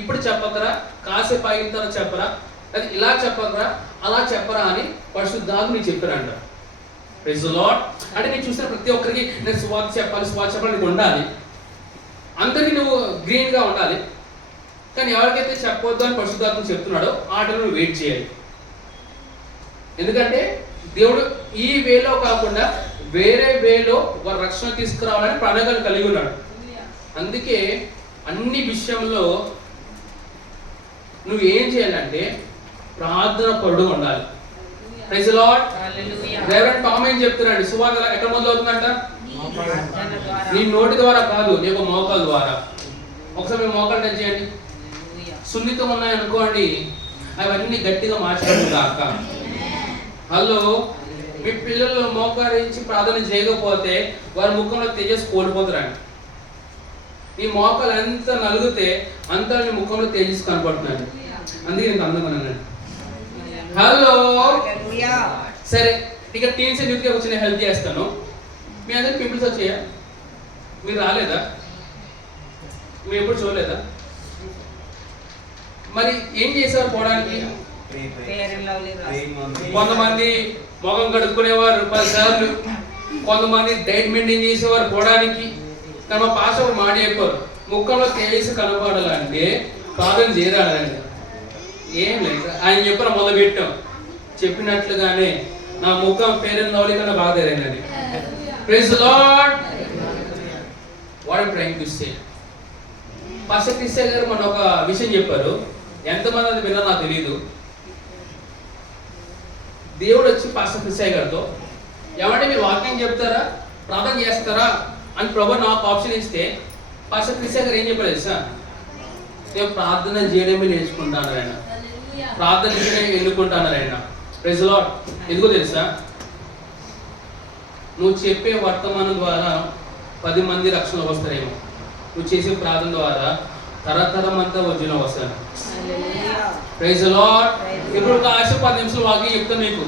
ఇప్పుడు చెప్పకరా, కాసేపు అయిన తర్వాత చెప్పరా, అది ఇలా చెప్పకరా, అలా చెప్పరా అని పరిశుద్ధాత్మ నీకు చెప్పారంట. Praise the lord. అంటే నేను చూసిన ప్రతి ఒక్కరికి నేను సువార్త చెప్పాలి నీకు ఉండాలి, అందరికీ నువ్వు గ్రీన్గా ఉండాలి. కానీ ఎవరికైతే చెప్పొద్దు అని పరిశుద్ధాత్మ చెప్తున్నాడో ఆ టైంలో నువ్వు వెయిట్ చేయాలి. ఎందుకంటే దేవుడు ఈ వేలో కాకుండా వేరే వేలో వారు రక్షణ తీసుకురావాలని ప్రణాళికలు కలిగి ఉన్నాడు. అందుకే అన్ని విషయంలో నువ్వు ఏం చేయాలంటే ప్రార్థన పరుడు ఉండాలి. Praise the lord. Reverend Tom ఏం చెప్తున్నాడు? సువార్త ఎక్కడ మొదలవుతుందంట? నీ నోటి ద్వారా కాదు, నీ యొక్క మోకాల ద్వారా. ఒకసారి మీ మోకాలు టచ్ చేయండి. సున్నితం ఉన్నాయనుకోండి, అవన్నీ గట్టిగా మార్చడం కాక. హలో, మీ పిల్లలు మోకరించి ప్రార్థన చేయకపోతే వారి ముఖంలో తేజస్ కోల్పోతారండి. నీ మోకాలు ఎంత నలుగుతే అంత నీ ముఖంలో తేజస్ కనపడుతున్నాడు. అందుకే నేను అందంగా ఉన్నాను. హలో, సరే ఇక్కడ టీన్స్ యూత్కి వచ్చి నేను హెల్ప్ చేస్తాను. మీ అందరికి పింపుల్స్ వచ్చాయా? మీరు రాలేదా? మీరు ఎప్పుడు చూడలేదా? మరి ఏం చేసేవారు పోవడానికి? కొంతమంది మొగం కడుక్కునేవారు 10 సార్లు, కొంతమంది డైట్ మెయింటైన్ చేసేవారు పోవడానికి. కానీ మా పాస్ మాట చెప్పారు, ముఖంలో తేజస్సు కనపడాలంటే ప్రార్థన చేయరాలండి. ఏం లేదు, ఆయన చెప్పిన మొదలు పెట్టాం. చెప్పినట్లుగానే నా ముఖం ఫెయిర్ అండ్ లవ్లీ కన్నా బాగా తయారైందండి. Praise the Lord. What I trying to say, pastor Christian గారు మన ఒక విషయం చెప్పారు. ఎంతమంది అది విన్నా నాకు తెలియదు. దేవుడు వచ్చి పాస్టర్ క్రిస్టియన్ గారితో, ఏమంటే మీరు వాక్యం చెప్తారా, ప్రార్థన చేస్తారా అని ప్రభు నాకు ఆప్షన్ ఇస్తే, పాస్టర్ క్రిస్టియన్ గారు ఏం చెప్పారు తెలుసా? నేను ప్రార్థన చేయడమే నేర్చుకుంటాను ఆయన, ప్రార్థన చేయడమే ఎన్నుకుంటాను ఆయన. Praise the lord. ఎందుకో తెలుసా? నువ్వు చెప్పే వర్తమానం ద్వారా 10 మంది రక్షణలోకి వస్తారేమో. నువ్వు చేసే ప్రార్థన ద్వారా తరతరం అంతా వజ్జులో వస్తాను. Praise the lord. ఇప్పుడు ఒక ఆశ 10 నిమిషాలు వాక్యం చెప్తాను మీకు.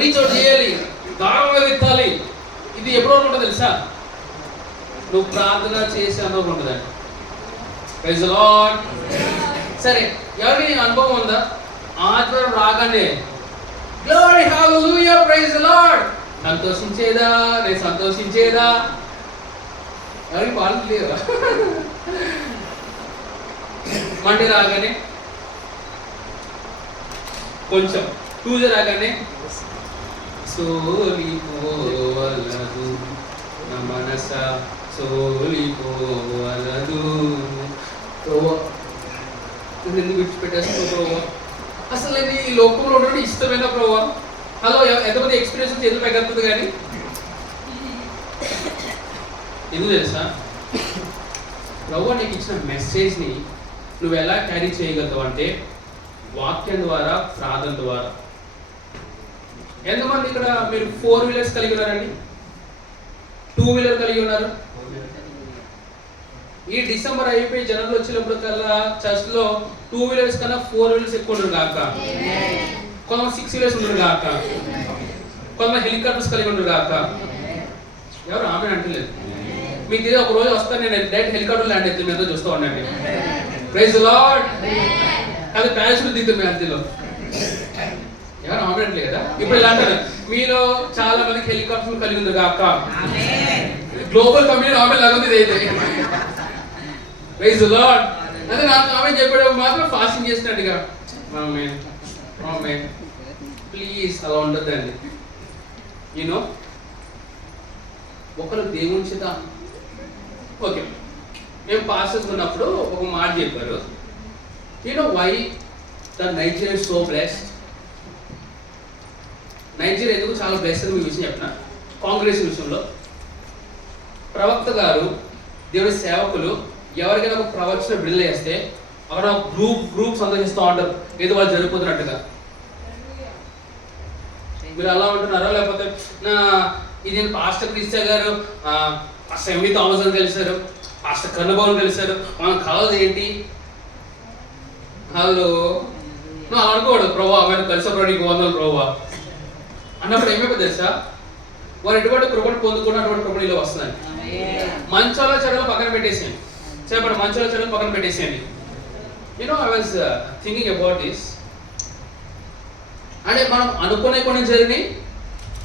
రీచ్ అవుట్ చేయాలి, దారుణంగా విత్తాలి. ఇది ఎప్పుడో ఉంటుంది తెలుసా? నువ్వు ప్రార్థన చేసే అనుభవం ఉంటుందండి. Praise the Lord. సరే, ఎవరికి అనుభవం ఉందా? ఆదివారం రాగానే glory hallelujah praise the Lord సంతోషించేదా? నేను సంతోషించేదా? ఎవరికి పాలు లేవా? మండే రాగానే కొంచెం, ట్యూస్డే రాగానే సోలిపోవలదు నా మనస సోలిపోవలదు. ఎందుకు విడిచిపెట్టేస్తావు ప్రభు? అసలు నేను ఈ లోకంలో ఉండడం ఇష్టమైన ప్రభు. హలో, ఎంతమంది ఎక్స్పీరియన్స్ చేతులు పైకెళ్తుంది కానీ ఎందుకు తెలుసా? ప్రభు నీకు ఇచ్చిన మెసేజ్ని నువ్వు ఎలా క్యారీ చేయగలుగుతావు అంటే వాక్యం ద్వారా, ప్రార్థన ద్వారా. ఎంతమంది ఇక్కడ మీరు 4 వీలర్స్ కలిగి ఉన్నారండి? 2 వీలర్ కలిగి ఉన్నారు? ఈ డిసెంబర్ అయిపోయి జనవరి వచ్చినప్పుడు కల్లా చర్చ్ లో 2 వీలర్స్ కన్నా 4 వీలర్స్ ఎక్కువ ఉండరు కాక, కొంతమంది 6 వీలర్స్ ఉండరు కాక, కొంతమంది హెలికాప్టర్స్ కలిగి ఉండరు కాక. ఎవరు ఆమె అంటలేదు. మీకు ఇది ఒక రోజు వస్తాను, నేను డైరెక్ట్ హెలికాప్టర్ ల్యాండ్ అయితే మీద చూస్తూ ఉండండి. Praise the lord. అది ప్యారిస్లో దిగుతాం మీ అంతలో. ఎవరు ఆమె అంటలేదు కదా? ఇప్పుడు ఇలా అంటారు, మీలో చాలా మందికి హెలికాప్టర్ కలిగి ఉంది కాక. గ్లోబల్ కమ్యూనిటీ ఆమె లాగుంది ఇదైతే. Praise the lord. అదే నాకు ఆమె చెప్పడం మాత్రం ఫాస్టింగ్ చేసినట్టుగా. ఆమేన్, ఆమేన్. ప్లీజ్ అలా ఉండదండి. యూనో, ఒకరు దేవుని చేత. ఓకే, మేము పాస్టర్స్ ఉన్నప్పుడు ఒక మాట చెప్పారు. You know why the Nigeria so blessed? Nigeria ఎందుకు చాలా బ్లెస్డ్ మీ విషయం చెప్పిన. కాంగ్రెస్ విషయంలో ప్రవక్త గారు, దేవుడి సేవకులు ఎవరికైనా ఒక ప్రవచన విడుదల చేస్తే అక్కడ గ్రూప్ సందర్శిస్తూ ఉంటారు, ఏదో వాళ్ళు జరిగిపోతున్నట్టుగా. మీరు అలా ఉంటున్నారా? లేకపోతే ఇది పాస్టర్ క్రిస్టియన్ గారు పాస్టర్ ఎంవి థామస్ అని కలిశారు, పాస్టర్ కన్నబాబుని కలిశారు, మనం కావాలి ఏంటి? హలో, నువ్వు అలా అనుకోకూడదు. ప్రభావ ఆయన కలిసినప్పుడు నీకు వందలు ప్రభావ అన్నప్పుడు ఏమైపోతుంది తెలుసా? వారు ఎటువంటి కృపను పొందుకున్న అటువంటి కృపణిలో వస్తున్నాయి. మంచాల చెడలు పక్కన పెట్టేసేయండి. చెప్పండి, మంచాల చెడలు పక్కన పెట్టేసేయండి. You know, I was thinking about this. అంటే మనం అనుకునే కొన్ని జరిగినాయి,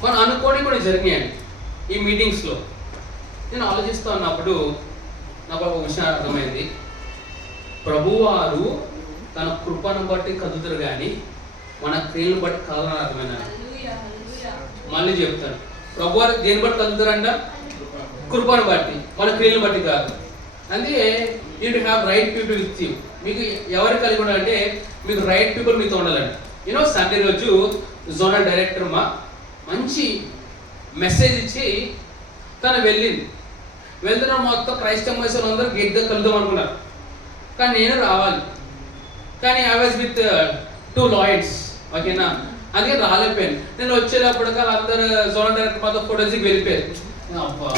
మనం అనుకోని కొన్ని జరిగినాయండి ఈ మీటింగ్స్లో. నేను ఆలోచిస్తూ ఉన్నప్పుడు నాకు ఒక విషయం అర్థమైంది. ప్రభువారు తన కృపను బట్టి కదులుతారు కానీ మన క్రియలను బట్టి కాదని అర్థమైంది. మళ్ళీ చెప్తాను. ప్రభు వారు దేని బట్టి కలుగుతారంట? కృపను బట్టి, మన క్రియలను బట్టి కాదు. అందుకే you to have right people with you. మీకు ఎవరు కలిగి ఉండాలంటే మీకు రైట్ పీపుల్ మీతో ఉండాలండి. యూనో సండే రోజు జోనల్ డైరెక్టర్ మంచి మెసేజ్ ఇచ్చి తను వెళ్ళింది. వెళ్తున్న మొత్తం క్రైస్తవ అందరూ గేట్ దగ్గర కలుద్దాం అనుకున్నారు, కానీ నేను రావాలి. కానీ ఐ వాజ్ విత్ 2 లాయర్స్, ఓకేనా, అందుకే రాలేకపోయాను. నేను వచ్చేటప్పటికి వాళ్ళందరూ జోనల్ డైరెక్టర్ మాతో ఫోటోస్కి వెళ్ళిపోయారు. అబ్బా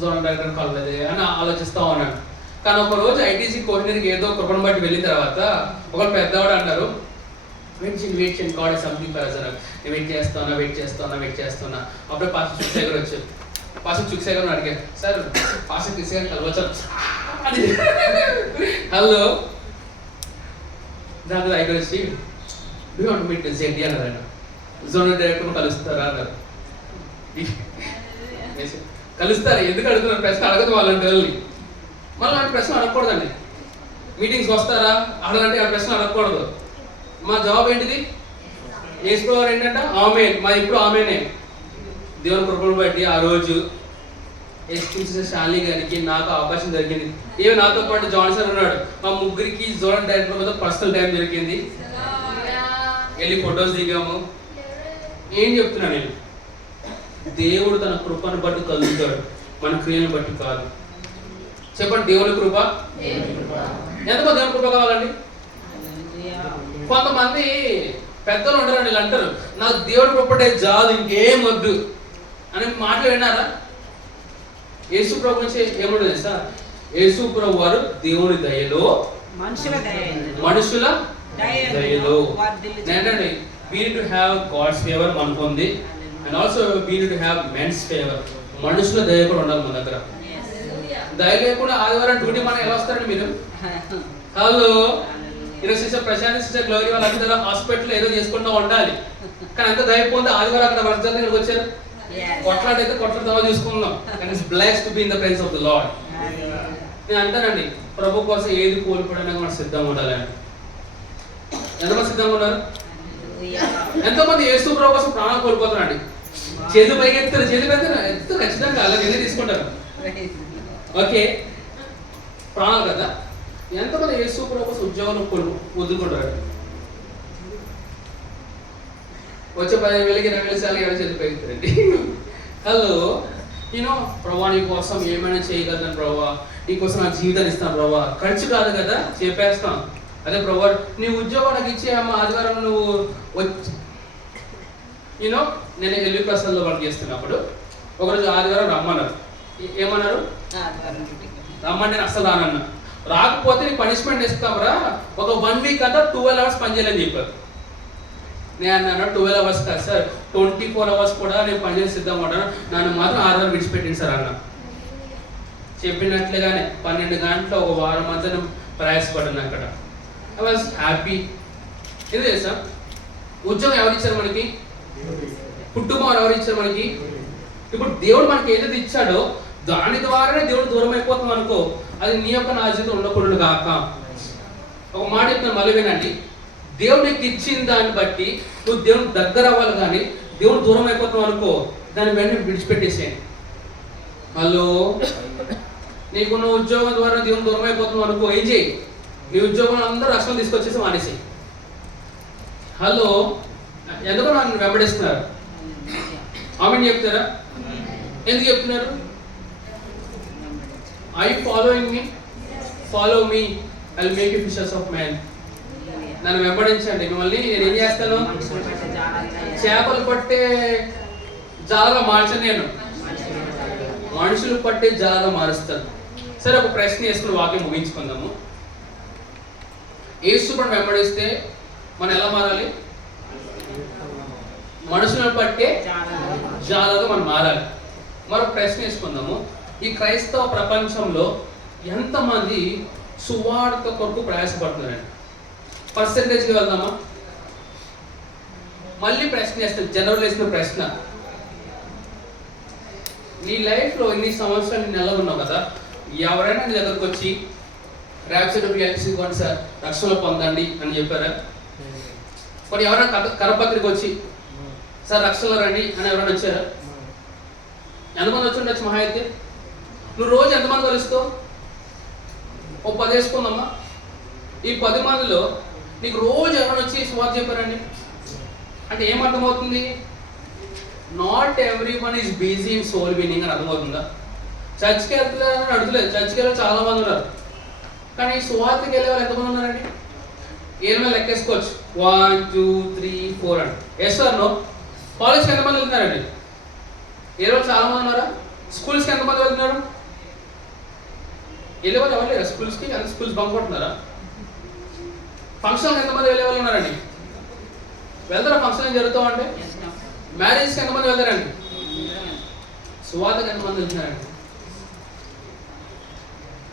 జోనల్ డైరెక్టర్ కలవలేదే అని ఆలోచిస్తూ ఉన్నాను. కానీ ఒక రోజు ఐటీసీ కోఆర్డినేటర్కి ఏదో కృపను బట్టి వెళ్ళిన తర్వాత ఒకరు పెద్దవాడు అన్నారు, వెయిట్ చేయండి God is something for us అన్నారు. నేను వెయిట్ చేస్తున్నా. అప్పుడే పాస్టర్ చుక్స్ దగ్గర వచ్చారు. పాస్టర్ చుక్స్ దగ్గర అడిగారు, సార్ పాస్టర్ చుక్స్ గారు కలవచ్చారు. హలో, దాని దగ్గర వచ్చి డూ వాంట్ మీట్ జెడ్డీ అన్నారు. ఆయన జోనల్ డైరెక్టర్ కలుస్తారా అన్నారు. కలుస్తారు, ఎందుకు అడుగుతున్నారు? ప్రశ్న అడగదు వాళ్ళంటే వాళ్ళని. మళ్ళీ అలాంటి ప్రశ్న అడగకూడదండి. మీటింగ్స్కి వస్తారా అడగంటే ఆ ప్రశ్న అడగకూడదు. మా జవాబు ఏంటిది? వేసుకోవారు ఏంటంటే ఆమె, మా ఇప్పుడు ఆమెనే. దేవుని కృపను బట్టి ఆ రోజు ఎస్పీసీ శాలిని గారికి నాకు అవకాశం దొరికింది. ఏమి నాతో పాటు జాన్సన్ ఉన్నాడు. మా ముగ్గురికి జోనల్ డైరెక్టర్ మీద పర్సనల్ టైం దొరికింది. వెళ్ళి ఫొటోస్ దిగాము. ఏం చెప్తున్నా నేను? దేవుడు తన కృపను బట్టి కలుగుతాడు, మన క్రియలను బట్టి కాదు. చెప్పండి, దేవుని కృప. ఎంతమంది దేవుని కృప కావాలండి? కొంతమంది పెద్దలు ఉంటారండి, ఇలా అంటారు, నాకు దేవుడి కృపటే చాలు, ఇంకేం వద్దు అని మాటలు విన్నారా? యేసు ప్రభు నుంచి ఏముండదు సార్? యేసు ప్రభు వారు దేవుని దయలో, మనుషుల దయలో. ఏంటండి, we need to have God's favor మనకు ఉంది, and also we need to have men's favor. మనుషుల దయ కూడా ఉండాలి మన దగ్గర. దయ లేకుండా ఆదివారం డ్యూటీ మనం ఎలా వస్తారండి మీరు? హలో, ఈరోజు సిస్టర్ ప్రశాంత్, సిస్టర్ గ్లోరీ వాళ్ళందరూ హాస్పిటల్ ఏదో చేసుకుంటూ ఉండాలి. కానీ అంత దయ పోతే ఆదివారం అక్కడ వర్షాల దగ్గరకు వచ్చారు. కొట్లాడైతే కొట్లాడతామో చూసుకుందాం. And it's blessed to be in the presence of the lord. నేను అంటానండి, ప్రభు కోసం ఏది కోల్పోవడానికి మనం సిద్ధంగా ఉండాలండి. ఎంతమంది సిద్ధంగా ఉన్నారు? ఎంతోమంది యేసు ప్రభు కోసం ప్రాణాలు కోల్పోతున్నారండి. చేతి పైకి ఎత్తారు, చేతి పెడతారు, ఎంతో ఖచ్చితంగా అలా వెళ్ళి తీసుకుంటారు. ఓకే, ప్రాణాలు కదా. ఎంతమంది యేసు ప్రభు కోసం ఉద్యోగాలు వదులుకుంటారు? వచ్చే 10,000 20,000 సార్లు ఎవరు చేతి పైకి ఎత్తారండి? హలో, నేను ప్రభా నీ కోసం ఏమైనా చేయగలను ప్రభా, నీ కోసం నా జీవితాన్ని ఇస్తాను ప్రభా. ఖర్చు కాదు కదా, చెప్పేస్తాం. అదే ప్రభా నీ ఉద్యోగం నాకు ఇచ్చే అమ్మ, ఆదివారం నువ్వు వచ్చి నేను ఎల్వి ప్రసాద్లో వర్క్ చేస్తున్నప్పుడు ఒకరోజు ఆదివారం రమ్మన్నారు. ఏమన్నారు? రమ్మని నేను అసలు రానన్నా. రాకపోతే నీ పనిష్మెంట్ ఇస్తామరా, ఒక 1 వీక్ అంతా 12 hours పని చేయాలని చెప్పారు. నేను అన్నాను 12 hours కాదు సార్, 24 hours కూడా నేను పని చేసి సిద్ధంగా ఉంటాను, నన్ను మాత్రం 6 రోజులు విడిచిపెట్టింది సార్ అన్న. చెప్పినట్లుగానే 12 గంటలు ఒక వారం అంతా నేను ప్రయాసపడ్డాను అక్కడ. I was happy. ఎందుకు తెలుసా? ఉద్యోగం ఎవరు ఇచ్చారు మనకి? కుటుంబం ఎవరు ఇచ్చారు మనకి? ఇప్పుడు దేవుడు మనకి ఏదైతే ఇచ్చాడో దాని ద్వారానే దేవుడు దూరం అయిపోతాం అనుకో, అది నీ యొక్క నా జీవితం ఉండకూడదు కాక. ఒక మాట చెప్తాను, మళ్ళీ వినండి. దేవుడు నీకు ఇచ్చిన దాన్ని బట్టి నువ్వు దేవుని దగ్గర అవ్వాలి, కానీ దేవుడు దూరం అయిపోతాం అనుకో, దాన్ని వెంటనే విడిచిపెట్టేసేయండి. హలో, నీకున్న ఉద్యోగం ద్వారా దేవుని దూరం అయిపోతాం అనుకో, ఏం చేయి? నీ ఉద్యోగం అందరూ రాష్ట్రం తీసుకొచ్చేసి మానేసేయి. హలో, ఎందుకు నన్ను వెంబడిస్తున్నారు? ఆమెను చెప్తారా? ఎందుకు చెప్తున్నారు? I following me, follow me, I will make you fishers of man. నన్ను వెంబడించండి, మిమ్మల్ని నేను ఏం చేస్తాను? చేపలు పట్టే జాలగా మార్చను, నేను మనుషులు పట్టే జాలగా మారుస్తాను. సరే, ఒక ప్రశ్న వేసుకుని వాక్యం ముగించుకుందాము. యేసుని వెంబడిస్తే మనం ఎలా మారాలి? మనుషులను పట్టే జాలగా మనం మారాలి. మరొక ప్రశ్న వేసుకుందాము. ఈ క్రైస్తవ ప్రపంచంలో ఎంతమంది సువార్త కొరకు ప్రయాసపడుతున్నారండి? పర్సెంటేజ్కి వెళ్దామా? మళ్ళీ ప్రశ్న వేస్తాను, జనరల్ వేసిన ప్రశ్న. నీ లైఫ్లో ఇన్ని సంవత్సరాలు నేను ఎలా ఉన్నావు కదా, ఎవరైనా నీ దగ్గరకు వచ్చి సార్ రక్షణ పొందండి అని చెప్పారా? కొన్ని ఎవరైనా కరపత్రిక వచ్చి సార్ రక్షణలో రండి అని ఎవరైనా వచ్చారా? ఎంతమంది వచ్చి ఉండొచ్చు మహా అయితే? నువ్వు రోజు ఎంతమంది కలుస్తావు? ఓ 10 వేసుకుందమ్మా. ఈ 10 మందిలో నీకు రోజు ఎవరైనా వచ్చి సువార్త చెప్పారండి అంటే ఏం అర్థమవుతుంది? Not every one is busy in soul winning అని అర్థమవుతుందా? చర్చ్కి వెళ్తున్నారని అడుగులేదు, చర్చ్కి వెళ్ళి చాలా మంది ఉన్నారు, కానీ సువార్తకి వెళ్ళే వాళ్ళు ఎంతమంది ఉన్నారండి? ఏళ్ళ మీద లెక్కేసుకోవచ్చు, 1 2 3 4 అని. Yes sir no? కాలేజ్కి ఎంతమంది వెళ్తున్నారండి? ఏళ్ళ చాలా మంది ఉన్నారా? స్కూల్స్కి ఎంతమంది వెళ్తున్నారు? వెళ్ళే వాళ్ళు ఎవరు లేరా స్కూల్స్కి? అంత స్కూల్స్ బంక్ కొట్టున్నారా? ఫంక్షన్కి ఎంతమంది వెళ్ళే వాళ్ళు ఉన్నారండి? వెళ్తారా ఫంక్షన్ ఏం జరుగుతావు అంటే? మ్యారేజ్కి ఎంతమంది వెళ్తారండి? సువార్తకి ఎంతమంది వెళ్తున్నారండి?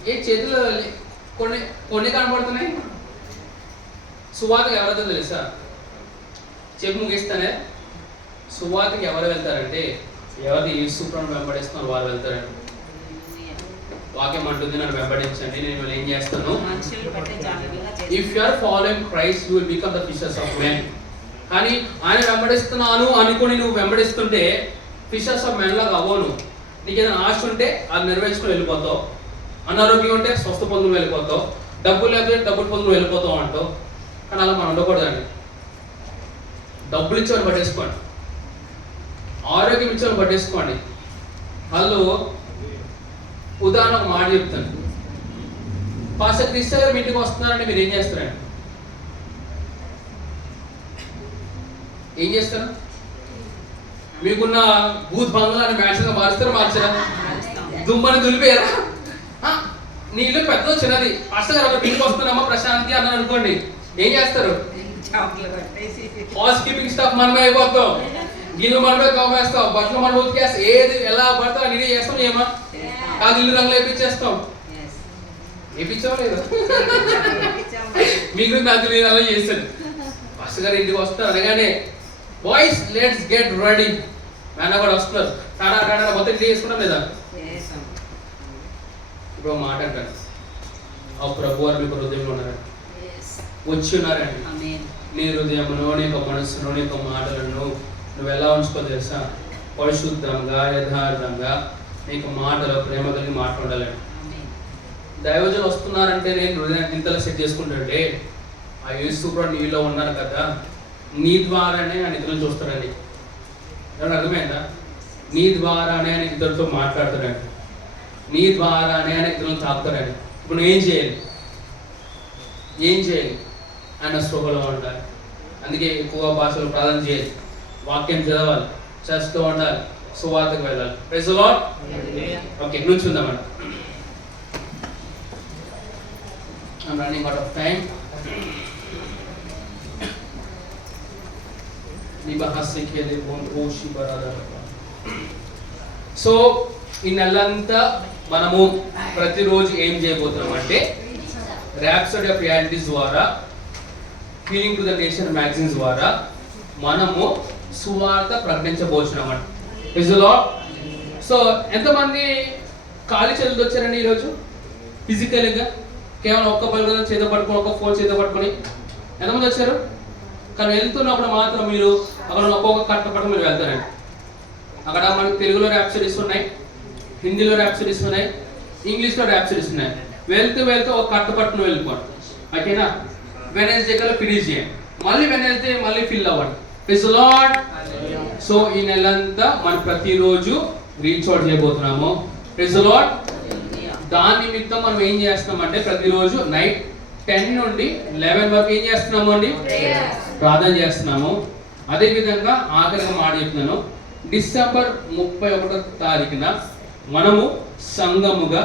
ఏ చేతిలో కొన్ని కొన్ని కనపడుతున్నాయి. సువార్తకి ఎవరైతే తెలుసా? చెప్పు ముగిస్తానే. సువార్తకి ఎవరు వెళ్తారంటే ఎవరి యేసుప్రభువుని వెంబడిస్తున్నారు వారు వెళ్తారండి. వాక్యం అంటుంది నన్ను వెంబడించండి, నేను మిమ్మల్ని ఏం చేస్తాను. If you are following Christ you will become the fishers of men. కానీ ఆయన వెంబడిస్తున్నాను అనుకుని నువ్వు వెంబడిస్తుంటే ఫిషర్స్ ఆఫ్ మెన్ లాగా అవ్వను. నీకు ఏదైనా ఆశ ఉంటే అది నెరవేర్చుకుని వెళ్ళిపోతావు, అనారోగ్యం ఉంటే స్వస్థ పొందుకుని వెళ్ళిపోతావు, డబ్బులు లేకపోతే డబ్బులు పొందుకుని వెళ్ళిపోతావు అంటావు. కానీ అలా మనం ఉండకూడదండి. డబ్బులు ఇచ్చేవాళ్ళు పట్టేసుకోండి, ఆరోగ్యం ఇచ్చేవాళ్ళు పట్టేసుకోండి. వాళ్ళు ఉదాహరణ ఒక మాట చెప్తాను. పాస్టర్ క్రిస్టియన్ గారు మీ ఇంటికి వస్తున్నారంటే మీరు ఏం చేస్తారండి? ఏం చేస్తారు? మీకున్న భూత్ బంగ్లాని మ్యాచ్గా మారుస్తారా మార్చరా? దుమ్మని దులిపేయరా? నీ ఇల్లు పెద్ద చిన్నది, పాస్టర్ గారు ఇంటికి వస్తున్నామా ప్రశాంతి అన్నారు అనుకోండి, ఏం చేస్తారు? హౌస్ కీపింగ్ స్టాఫ్ మనమే అయిపోతాం, గిన్నెలు మనమే తోమేస్తాం, బట్టలు మనం ఉతికేస్తాం, ఏది ఎలా పడతా నేనే చేస్తాం. ఏమా కాదు ఇల్లు రంగులు వేయించేస్తాం. వేయించావా లేదా? మీకు నాకు నేను అలా చేశాను. పాస్టర్ గారు ఇంటికి వస్తారు అనగానే బాయ్స్ లెట్స్ గెట్ రెడీ, మేన కూడా వస్తున్నారు, టాడా టాడా మొత్తం ఇంటికి చేసుకుంటాం లేదా? ఇప్పుడు మాట అంటారు, ఆ ప్రభు వారు మీకు హృదయంలో ఉన్నారండి, వచ్చి ఉన్నారండి. నీ హృదయంలో నీ యొక్క మనసులో నీ యొక్క మాటలను నువ్వు ఎలా ఉంచుకో తెలుసా? పరిశుద్ధంగా యథార్థంగా నీకు మాటలో ప్రేమ కలిగి మాట్లాడాలండి. దైవజనులు వస్తున్నారంటే నేను హృదయాన్ని ఇంతలో సెట్ చేసుకుంటుంటే ఆ యేసుప్రభువు నీలో ఉన్నారు కదా, నీ ద్వారానే ఆయన ఇతరులను చూస్తాడండి. ఎవరు అర్థమైందా? నీ ద్వారానే ఆయన ఇతరులతో మాట్లాడతాడండి, నీ ద్వారానే ఆయన ఇతరులను తాకుతాడండి. ఇప్పుడు నువ్వు ఏం చేయాలి? ఆయన స్పృహలో ఉండాలి. అందుకే ఎక్కువ భాషలు ప్రార్థన చేయాలి, వాక్యం చదవాలి, చర్చ్లో ఉండాలి, సువార్తకు వెళ్ళాలి. Praise the lord. ఓకే, నుంచుందామండి. I'm running out of time. So ఈ నెలంతా మనము ప్రతిరోజు ఏం చేయబోతున్నాం అంటే ర్యాప్సోడీ ఆఫ్ రియాలిటీస్ ద్వారా, healing to the nation magazines ద్వారా మనము సువార్త ప్రకటించబోతున్నామంట. Praise the lord. సో ఎంతమంది ఖాళీ చేతులతో వచ్చారండి ఈరోజు? ఫిజికల్గా కేవలం ఒక్క బల్గం చేత పట్టుకొని, ఒక్క ఫోన్ చేత పట్టుకొని ఎంతమంది వచ్చారు? కానీ వెళ్తున్నప్పుడు మాత్రం మీరు అక్కడ ఒక్కొక్క కట్ట పట్టుకొని మీరు వెళ్తారండి. అక్కడ మనకి తెలుగులో ర్యాప్సోడీస్ ఉన్నాయి, హిందీలో ర్యాప్సోడీస్ ఉన్నాయి, ఇంగ్లీష్లో ర్యాప్సోడీస్ ఉన్నాయి. వెళ్తూ ఒక కట్ట పట్టుకుని వెళ్ళిపోండి, ఓకేనా? వెనస్డే కల్లా ఫినిష్ చేయండి, మళ్ళీ వెనస్డే మళ్ళీ ఫిల్ అవ్వండి. Praise the lord. సో ఈ నెలంతా మనం ప్రతిరోజు రీచ్ అవుట్ చేయబోతున్నాము. Praise the lord. దాని నిమిత్తం మనం ఏం చేస్తున్నామంటే ప్రతిరోజు నైట్ 10 నుండి 11 వరకు ఏం చేస్తున్నాము అండి? ప్రార్థన చేస్తున్నాము. అదేవిధంగా ఆఖరిగా మాట చెప్తున్నాను, డిసెంబర్ 31వ తారీఖున మనము సంఘముగా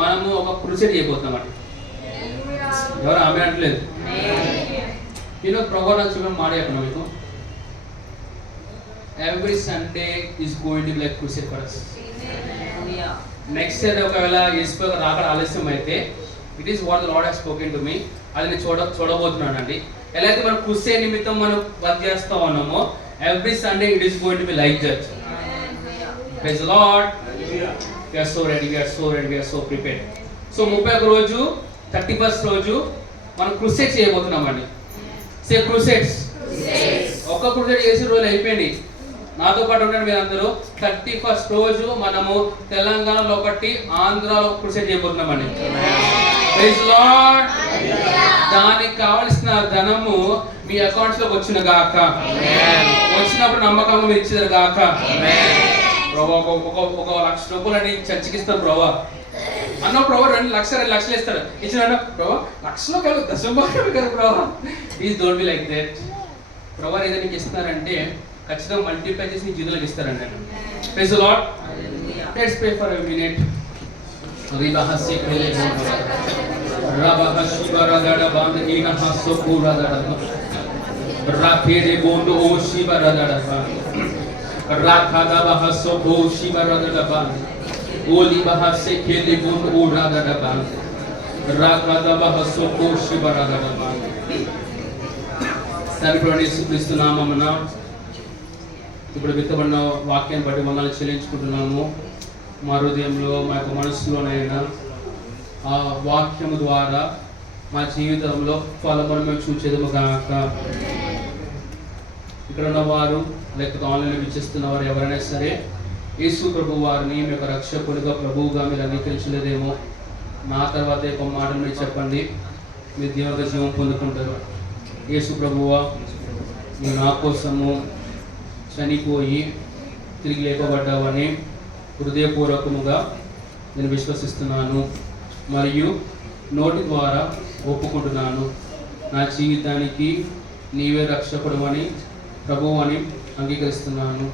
మనము ఒక క్రూసేడ్ చేయబోతున్నామండి. ఎవరు ఆమె అంటలేదు? నేను ప్రోగ్రామ్ చూడడం మాట చెప్పను మీకు. Every Sunday is going to be like crusade for us. Next year ఒకవేళ యేసు రాకడ ఆలస్యం అయితే it is what the Lord has spoken to me, అది నేను చూడబోతున్నానండి. ఎలా అయితే మనం క్రూసేడ్ నిమిత్తం మనం వర్క్ చేస్తా ఉన్నామో every Sunday it is going to be like that. Praise the lord. We are so ready, we are so prepared. So 31 రోజు 31st రోజు మనం క్రూసేడ్ చేయబోతున్నామండి. Say crusades. ఒక్క క్రూసైడ్ చేసే రోజులు అయిపోయినాయి. నాతో పాటు ఉండండి మీరు అందరూ. 31st రోజు మనము తెలంగాణలో ఒకటి, ఆంధ్రాలో క్రూసైడ్ చేయబోతున్నామండి. Praise lord. దానికి కావలసిన ధనము మీ అకౌంట్స్ లోకి వచ్చిన గాక, వచ్చినప్పుడు నమ్మకంగా మీరు ఇచ్చారు గాక. ప్రభా ఒక 1,00,000 రూపాయలని చర్చికి ఇస్తాను ప్రభా అన్న. ప్రభా 2 లక్షలు ఇస్తాడు. ఇచ్చిన ప్రభా 1,00,000 కాదు, దశంభాగం కాదు ప్రభా. Please don't be like that. ప్రభా ఏదైనా నీకు ఇస్తున్నారంటే ఖచ్చితంగా మల్టిప్లై చేసి నీ జీవితంలోకి ఇస్తారండి నేను. Praise the Lord. Let's pray for a minute. రిబహసి క్రేలే రబహసి బరదడ బాంద ఈన హస్సు పూరదడ రాకేడే బోండు ఓషి బరదడ రాఖాదా బహస్సు ఓషి బరదడ బాంద ఓలి బహసి కేలే బోండు ఓరదడ బాంద రాఖాదా బహస్సు ఓషి బరదడ బాంద. సర్వప్రభు యేసుక్రీస్తు నామమున ఇప్పుడు విత్తబడిన వాక్యాన్ని బట్టి మనల్ని చెల్లించుకుంటున్నాము. మా హృదయంలో, మా యొక్క మనసులోనైనా ఆ వాక్యము ద్వారా మా జీవితంలో ఫలమును మేము చూచేదము కాక. ఇక్కడ ఉన్నవారు లేకపోతే ఆన్లైన్లో వీక్షిస్తున్న వారు ఎవరైనా సరే యేసు ప్రభు వారిని మీ యొక్క రక్షకుడిగా, ప్రభువుగా మీరు అంగీకరించలేదేమో, నా తర్వాత ఒక మాట మీరు చెప్పండి, మీరు దేవుని జీవం పొందుకుంటారు. యేసు ప్రభువా, నువ్వు నా కోసము చనిపోయి తిరిగి లేపబడ్డావని హృదయపూర్వకముగా నేను విశ్వసిస్తున్నాను మరియు నోటి ద్వారా ఒప్పుకుంటున్నాను. నా జీవితానికి నీవే రక్షకుడు అని, ప్రభువు అని అంగీకరిస్తున్నాను.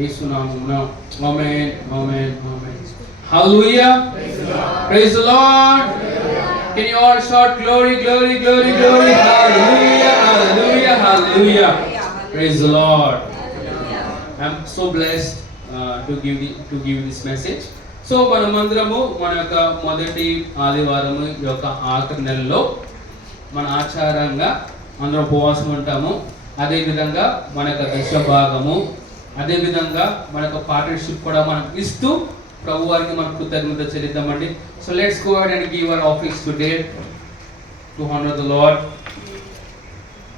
యేసు నామమున amen, amen, amen. Hallelujah. Praise the Lord. Can you all shout glory, glory, glory, glory, hallelujah, hallelujah, hallelujah. Praise the Lord. I'm so blessed to give this message. So మనమందరము మన యొక్క మొదటి ఆదివారం యొక్క ఆఖరి నెలలో మన ఆచారంగా అందరం ఉపవాసం ఉంటాము. అదేవిధంగా మన యొక్క దశ భాగము, అదేవిధంగా మన యొక్క పార్ట్నర్షిప్ కూడా మనం ఇస్తూ ప్రభు వారికి మనం కృతజ్ఞత చెల్లిద్దామండి. So let's go ahead and give our offerings today to honor the Lord.